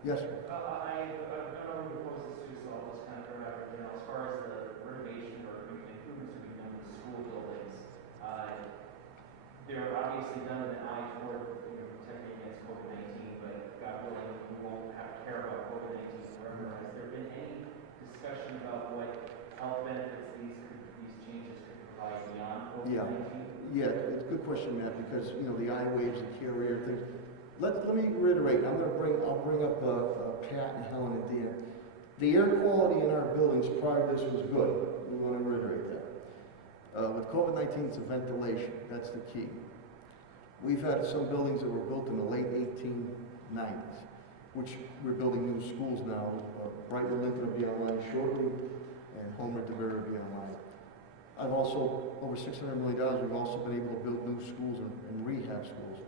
Yes, sir. I don't know who proposed this to, so I'll just kind of throw it out there. As far as the renovation or improvements to be done to the school buildings, they're obviously done with an eye toward protecting against COVID-19, but God willing, we won't have to care about COVID-19 forever. Has there been any discussion about what health benefits these changes could provide beyond COVID-19? Yeah, it's a good question, Matt, because the eye waves, the carrier things. Let me reiterate. I'll bring up Pat and Helen at the end. The air quality in our buildings prior to this was good. We want to reiterate that. With COVID-19, it's the ventilation. That's the key. We've had some buildings that were built in the late 1890s, which we're building new schools now. Brighton Lincoln will be online shortly, and Homer DeVere will be online. I've also, over $600 million, we've also been able to build new schools and rehab schools.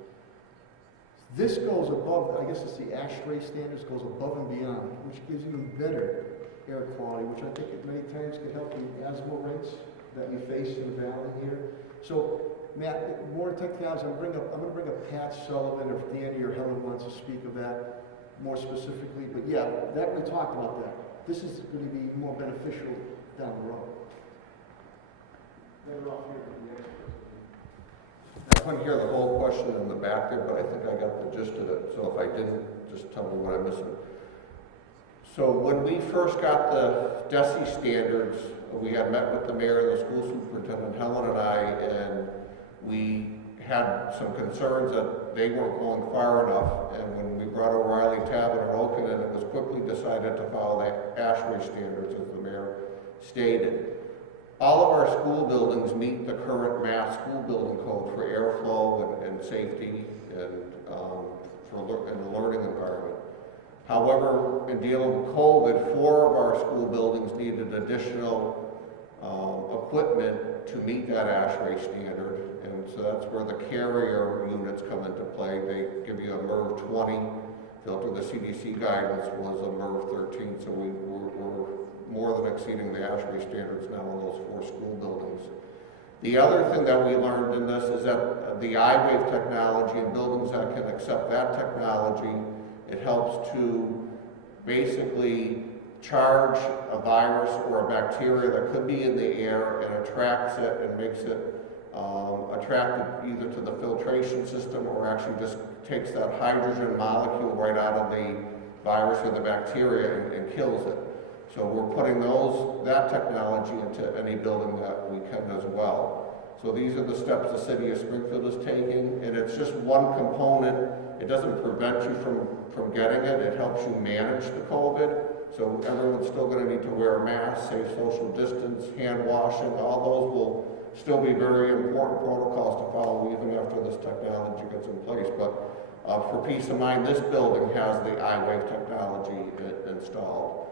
This goes above, I guess it's the ASHRAE standards, goes above and beyond, which gives even better air quality, which I think at many times can help the asthma rates that we face in the valley here. So, Matt, more technology, I'm going to bring up Pat Sullivan, or if Danny or Helen wants to speak of that more specifically. But yeah, that we talked about that. This is going to be more beneficial down the road. Better off here with the experts. I couldn't hear the whole question in the back there, but I think I got the gist of it. So if I didn't, just tell me what I missed. So when we first got the DESI standards, we had met with the mayor and the school superintendent, Helen and I, and we had some concerns that they weren't going far enough. And when we brought O'Reilly, Tabbitt, and Okinen, it was quickly decided to follow the ASHRAE standards, as the mayor stated. All of our school buildings meet the current Mass school building code for airflow and safety and for an learning environment. However, in dealing with COVID, 4 of our school buildings needed additional equipment to meet that ASHRAE standard, and so that's where the carrier units come into play. They give you a MERV 20, filter the CDC guidance was a MERV 13, so we're more than exceeding the ASHRAE standards now in those 4 school buildings. The other thing that we learned in this is that the iWave technology in buildings that can accept that technology, it helps to basically charge a virus or a bacteria that could be in the air and attracts it and makes it attracted either to the filtration system or actually just takes that hydrogen molecule right out of the virus or the bacteria and kills it. So we're putting that technology into any building that we can as well. So these are the steps the city of Springfield is taking, and it's just one component. It doesn't prevent you from getting it. It helps you manage the COVID. So everyone's still going to need to wear a mask, safe social distance, hand washing. All those will still be very important protocols to follow even after this technology gets in place. But For peace of mind, this building has the iWave technology installed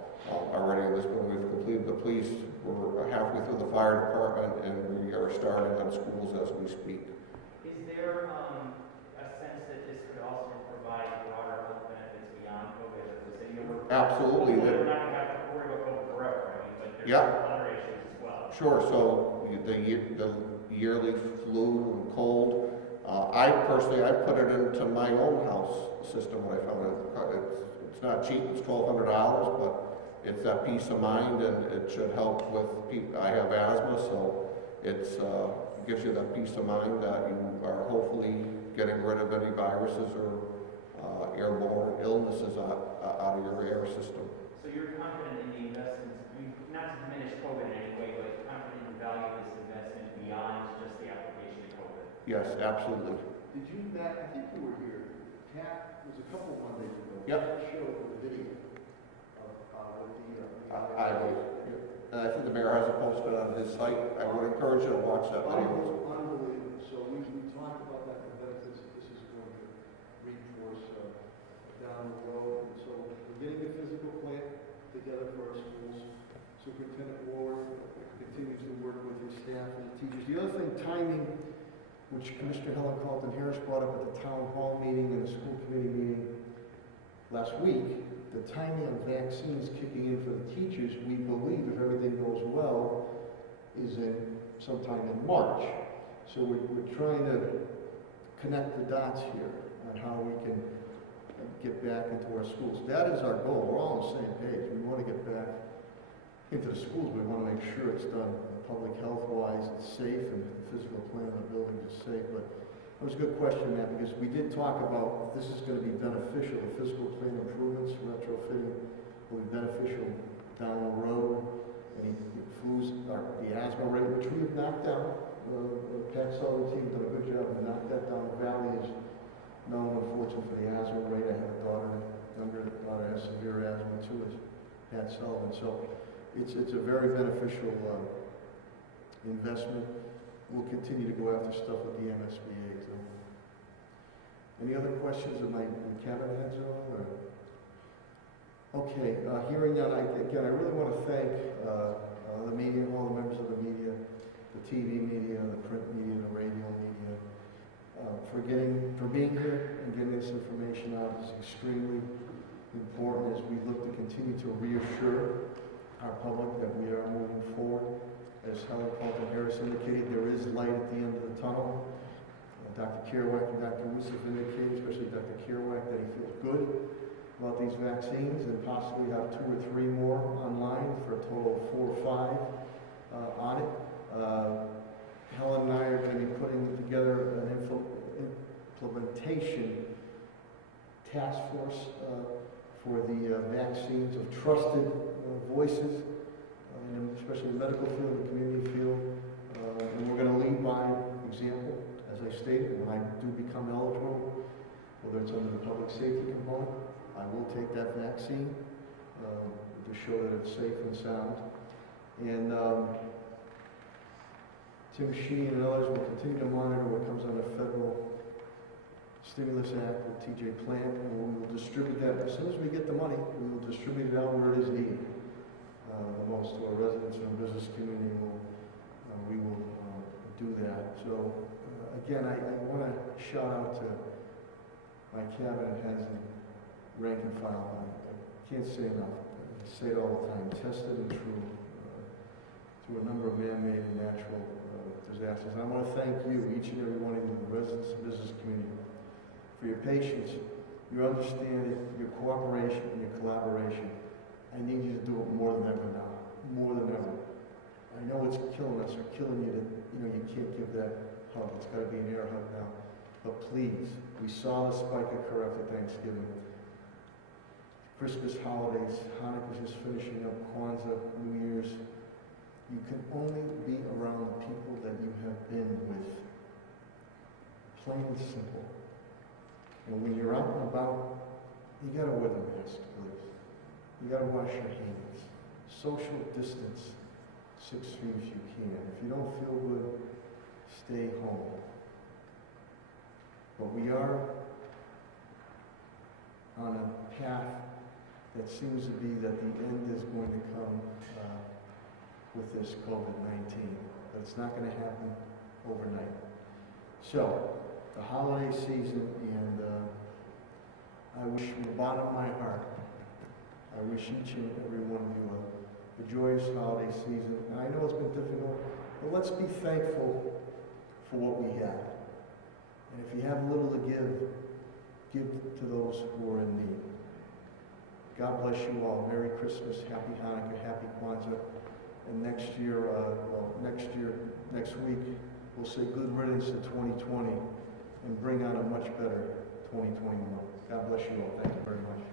already in this building. We've completed the police, we're halfway through the fire department, and we are starting on schools as we speak. Is there a sense that this could also provide broader health benefits beyond COVID? Absolutely. We're not going to have to worry about COVID forever, I mean, but there's Yep. other issues as well. Sure, so the yearly flu and cold, I personally put it into my own house system when I found it. It's not cheap, it's $1,200, but it's that peace of mind, and it should help with people. I have asthma, so it gives you that peace of mind that you are hopefully getting rid of any viruses or airborne illnesses out of your air system. So you're confident in the investments, I mean, not to diminish COVID in any way, but confident in the value of this investment beyond just the application of COVID? Yes, absolutely. Did you, Matt, I think you were here, Pat, it was a couple of Mondays ago. Yep. Pat showed the video of the And I think the mayor has it posted on his site. I would encourage you to watch that video. Unbelievable. So we talked about that, the benefits that this is going to reinforce down the road. And so we're getting a physical plan together for our schools. Superintendent Ward continues to work with his staff and the teachers. The other thing, timing, which Commissioner Helen Carlton Harris brought up at the town hall meeting and the school committee meeting last week, the timing of vaccines kicking in for the teachers, we believe, if everything goes well, is in sometime in March. So we're trying to connect the dots here on how we can get back into our schools. That is our goal. We're all on the same page. We want to get back into the schools. We want to make sure it's done public health-wise, it's safe, and the physical plan of the building is safe. But that was a good question, Matt, because we did talk about this is going to be beneficial. The physical plan improvements, retrofitting, will be beneficial down the road. Any flus, the asthma rate, which we have knocked down. Pat Sullivan's team done a good job to knock that down. The Valley is known, unfortunately, for the asthma rate. I have a daughter, younger daughter, has severe asthma too, as Pat Sullivan. So it's a very beneficial investment. We'll continue to go after stuff with the MSBA too. Any other questions that my cabinet heads on? Or? Okay, hearing none, I really want to thank the media, all the members of the media, the TV media, the print media, the radio media, for being here and getting this information out. Is extremely important as we look to continue to reassure our public that we are moving forward. As Helen Carlton Harris indicated, there is light at the end of the tunnel. Dr. Kerouac and Dr. Rusev indicated, especially Dr. Kerouac, that he feels good about these vaccines and possibly have 2 or 3 more online for a total of 4 or 5 on it. Helen and I are going to be putting together an implementation task force for the vaccines of trusted voices, especially the medical field, the community field, and we're going to lead by example. As I stated, when I do become eligible, whether it's under the public safety component, I will take that vaccine to show that it's safe and sound. And Tim Sheehan and others will continue to monitor what comes out of Federal Stimulus Act with TJ Plant, and we will distribute that. As soon as we get the money, we will distribute it out where it is needed. The most to our residents and our business community, we will do that. So again, I want to shout out to my cabinet heads and rank and file. I can't say enough. I say it all the time. Tested and true through a number of man-made and natural disasters. And I want to thank you, each and every one of you, the residents and business community, for your patience, your understanding, your cooperation, and your collaboration. I need you to do it more than ever now, more than ever. I know it's killing us or killing you that, you can't give that hug. It's got to be an air hug now. But please, we saw the spike occur after Thanksgiving. Christmas holidays, Hanukkah's just finishing up, Kwanzaa, New Year's. You can only be around the people that you have been with. Plain and simple. And when you're out and about, you got to wear the mask, please. You got to wash your hands. Social distance 6 feet if you can. If you don't feel good, stay home. But we are that seems to be that the end is going to come with this COVID-19, but it's not going to happen overnight. So, the holiday season, and I wish from the bottom of my heart, I wish each and every one of you a joyous holiday season. And I know it's been difficult, but let's be thankful for what we have. And if you have little to give, give to those who are in need. God bless you all. Merry Christmas, Happy Hanukkah, Happy Kwanzaa. And next week, we'll say good riddance to 2020 and bring on a much better 2021. God bless you all. Thank you very much.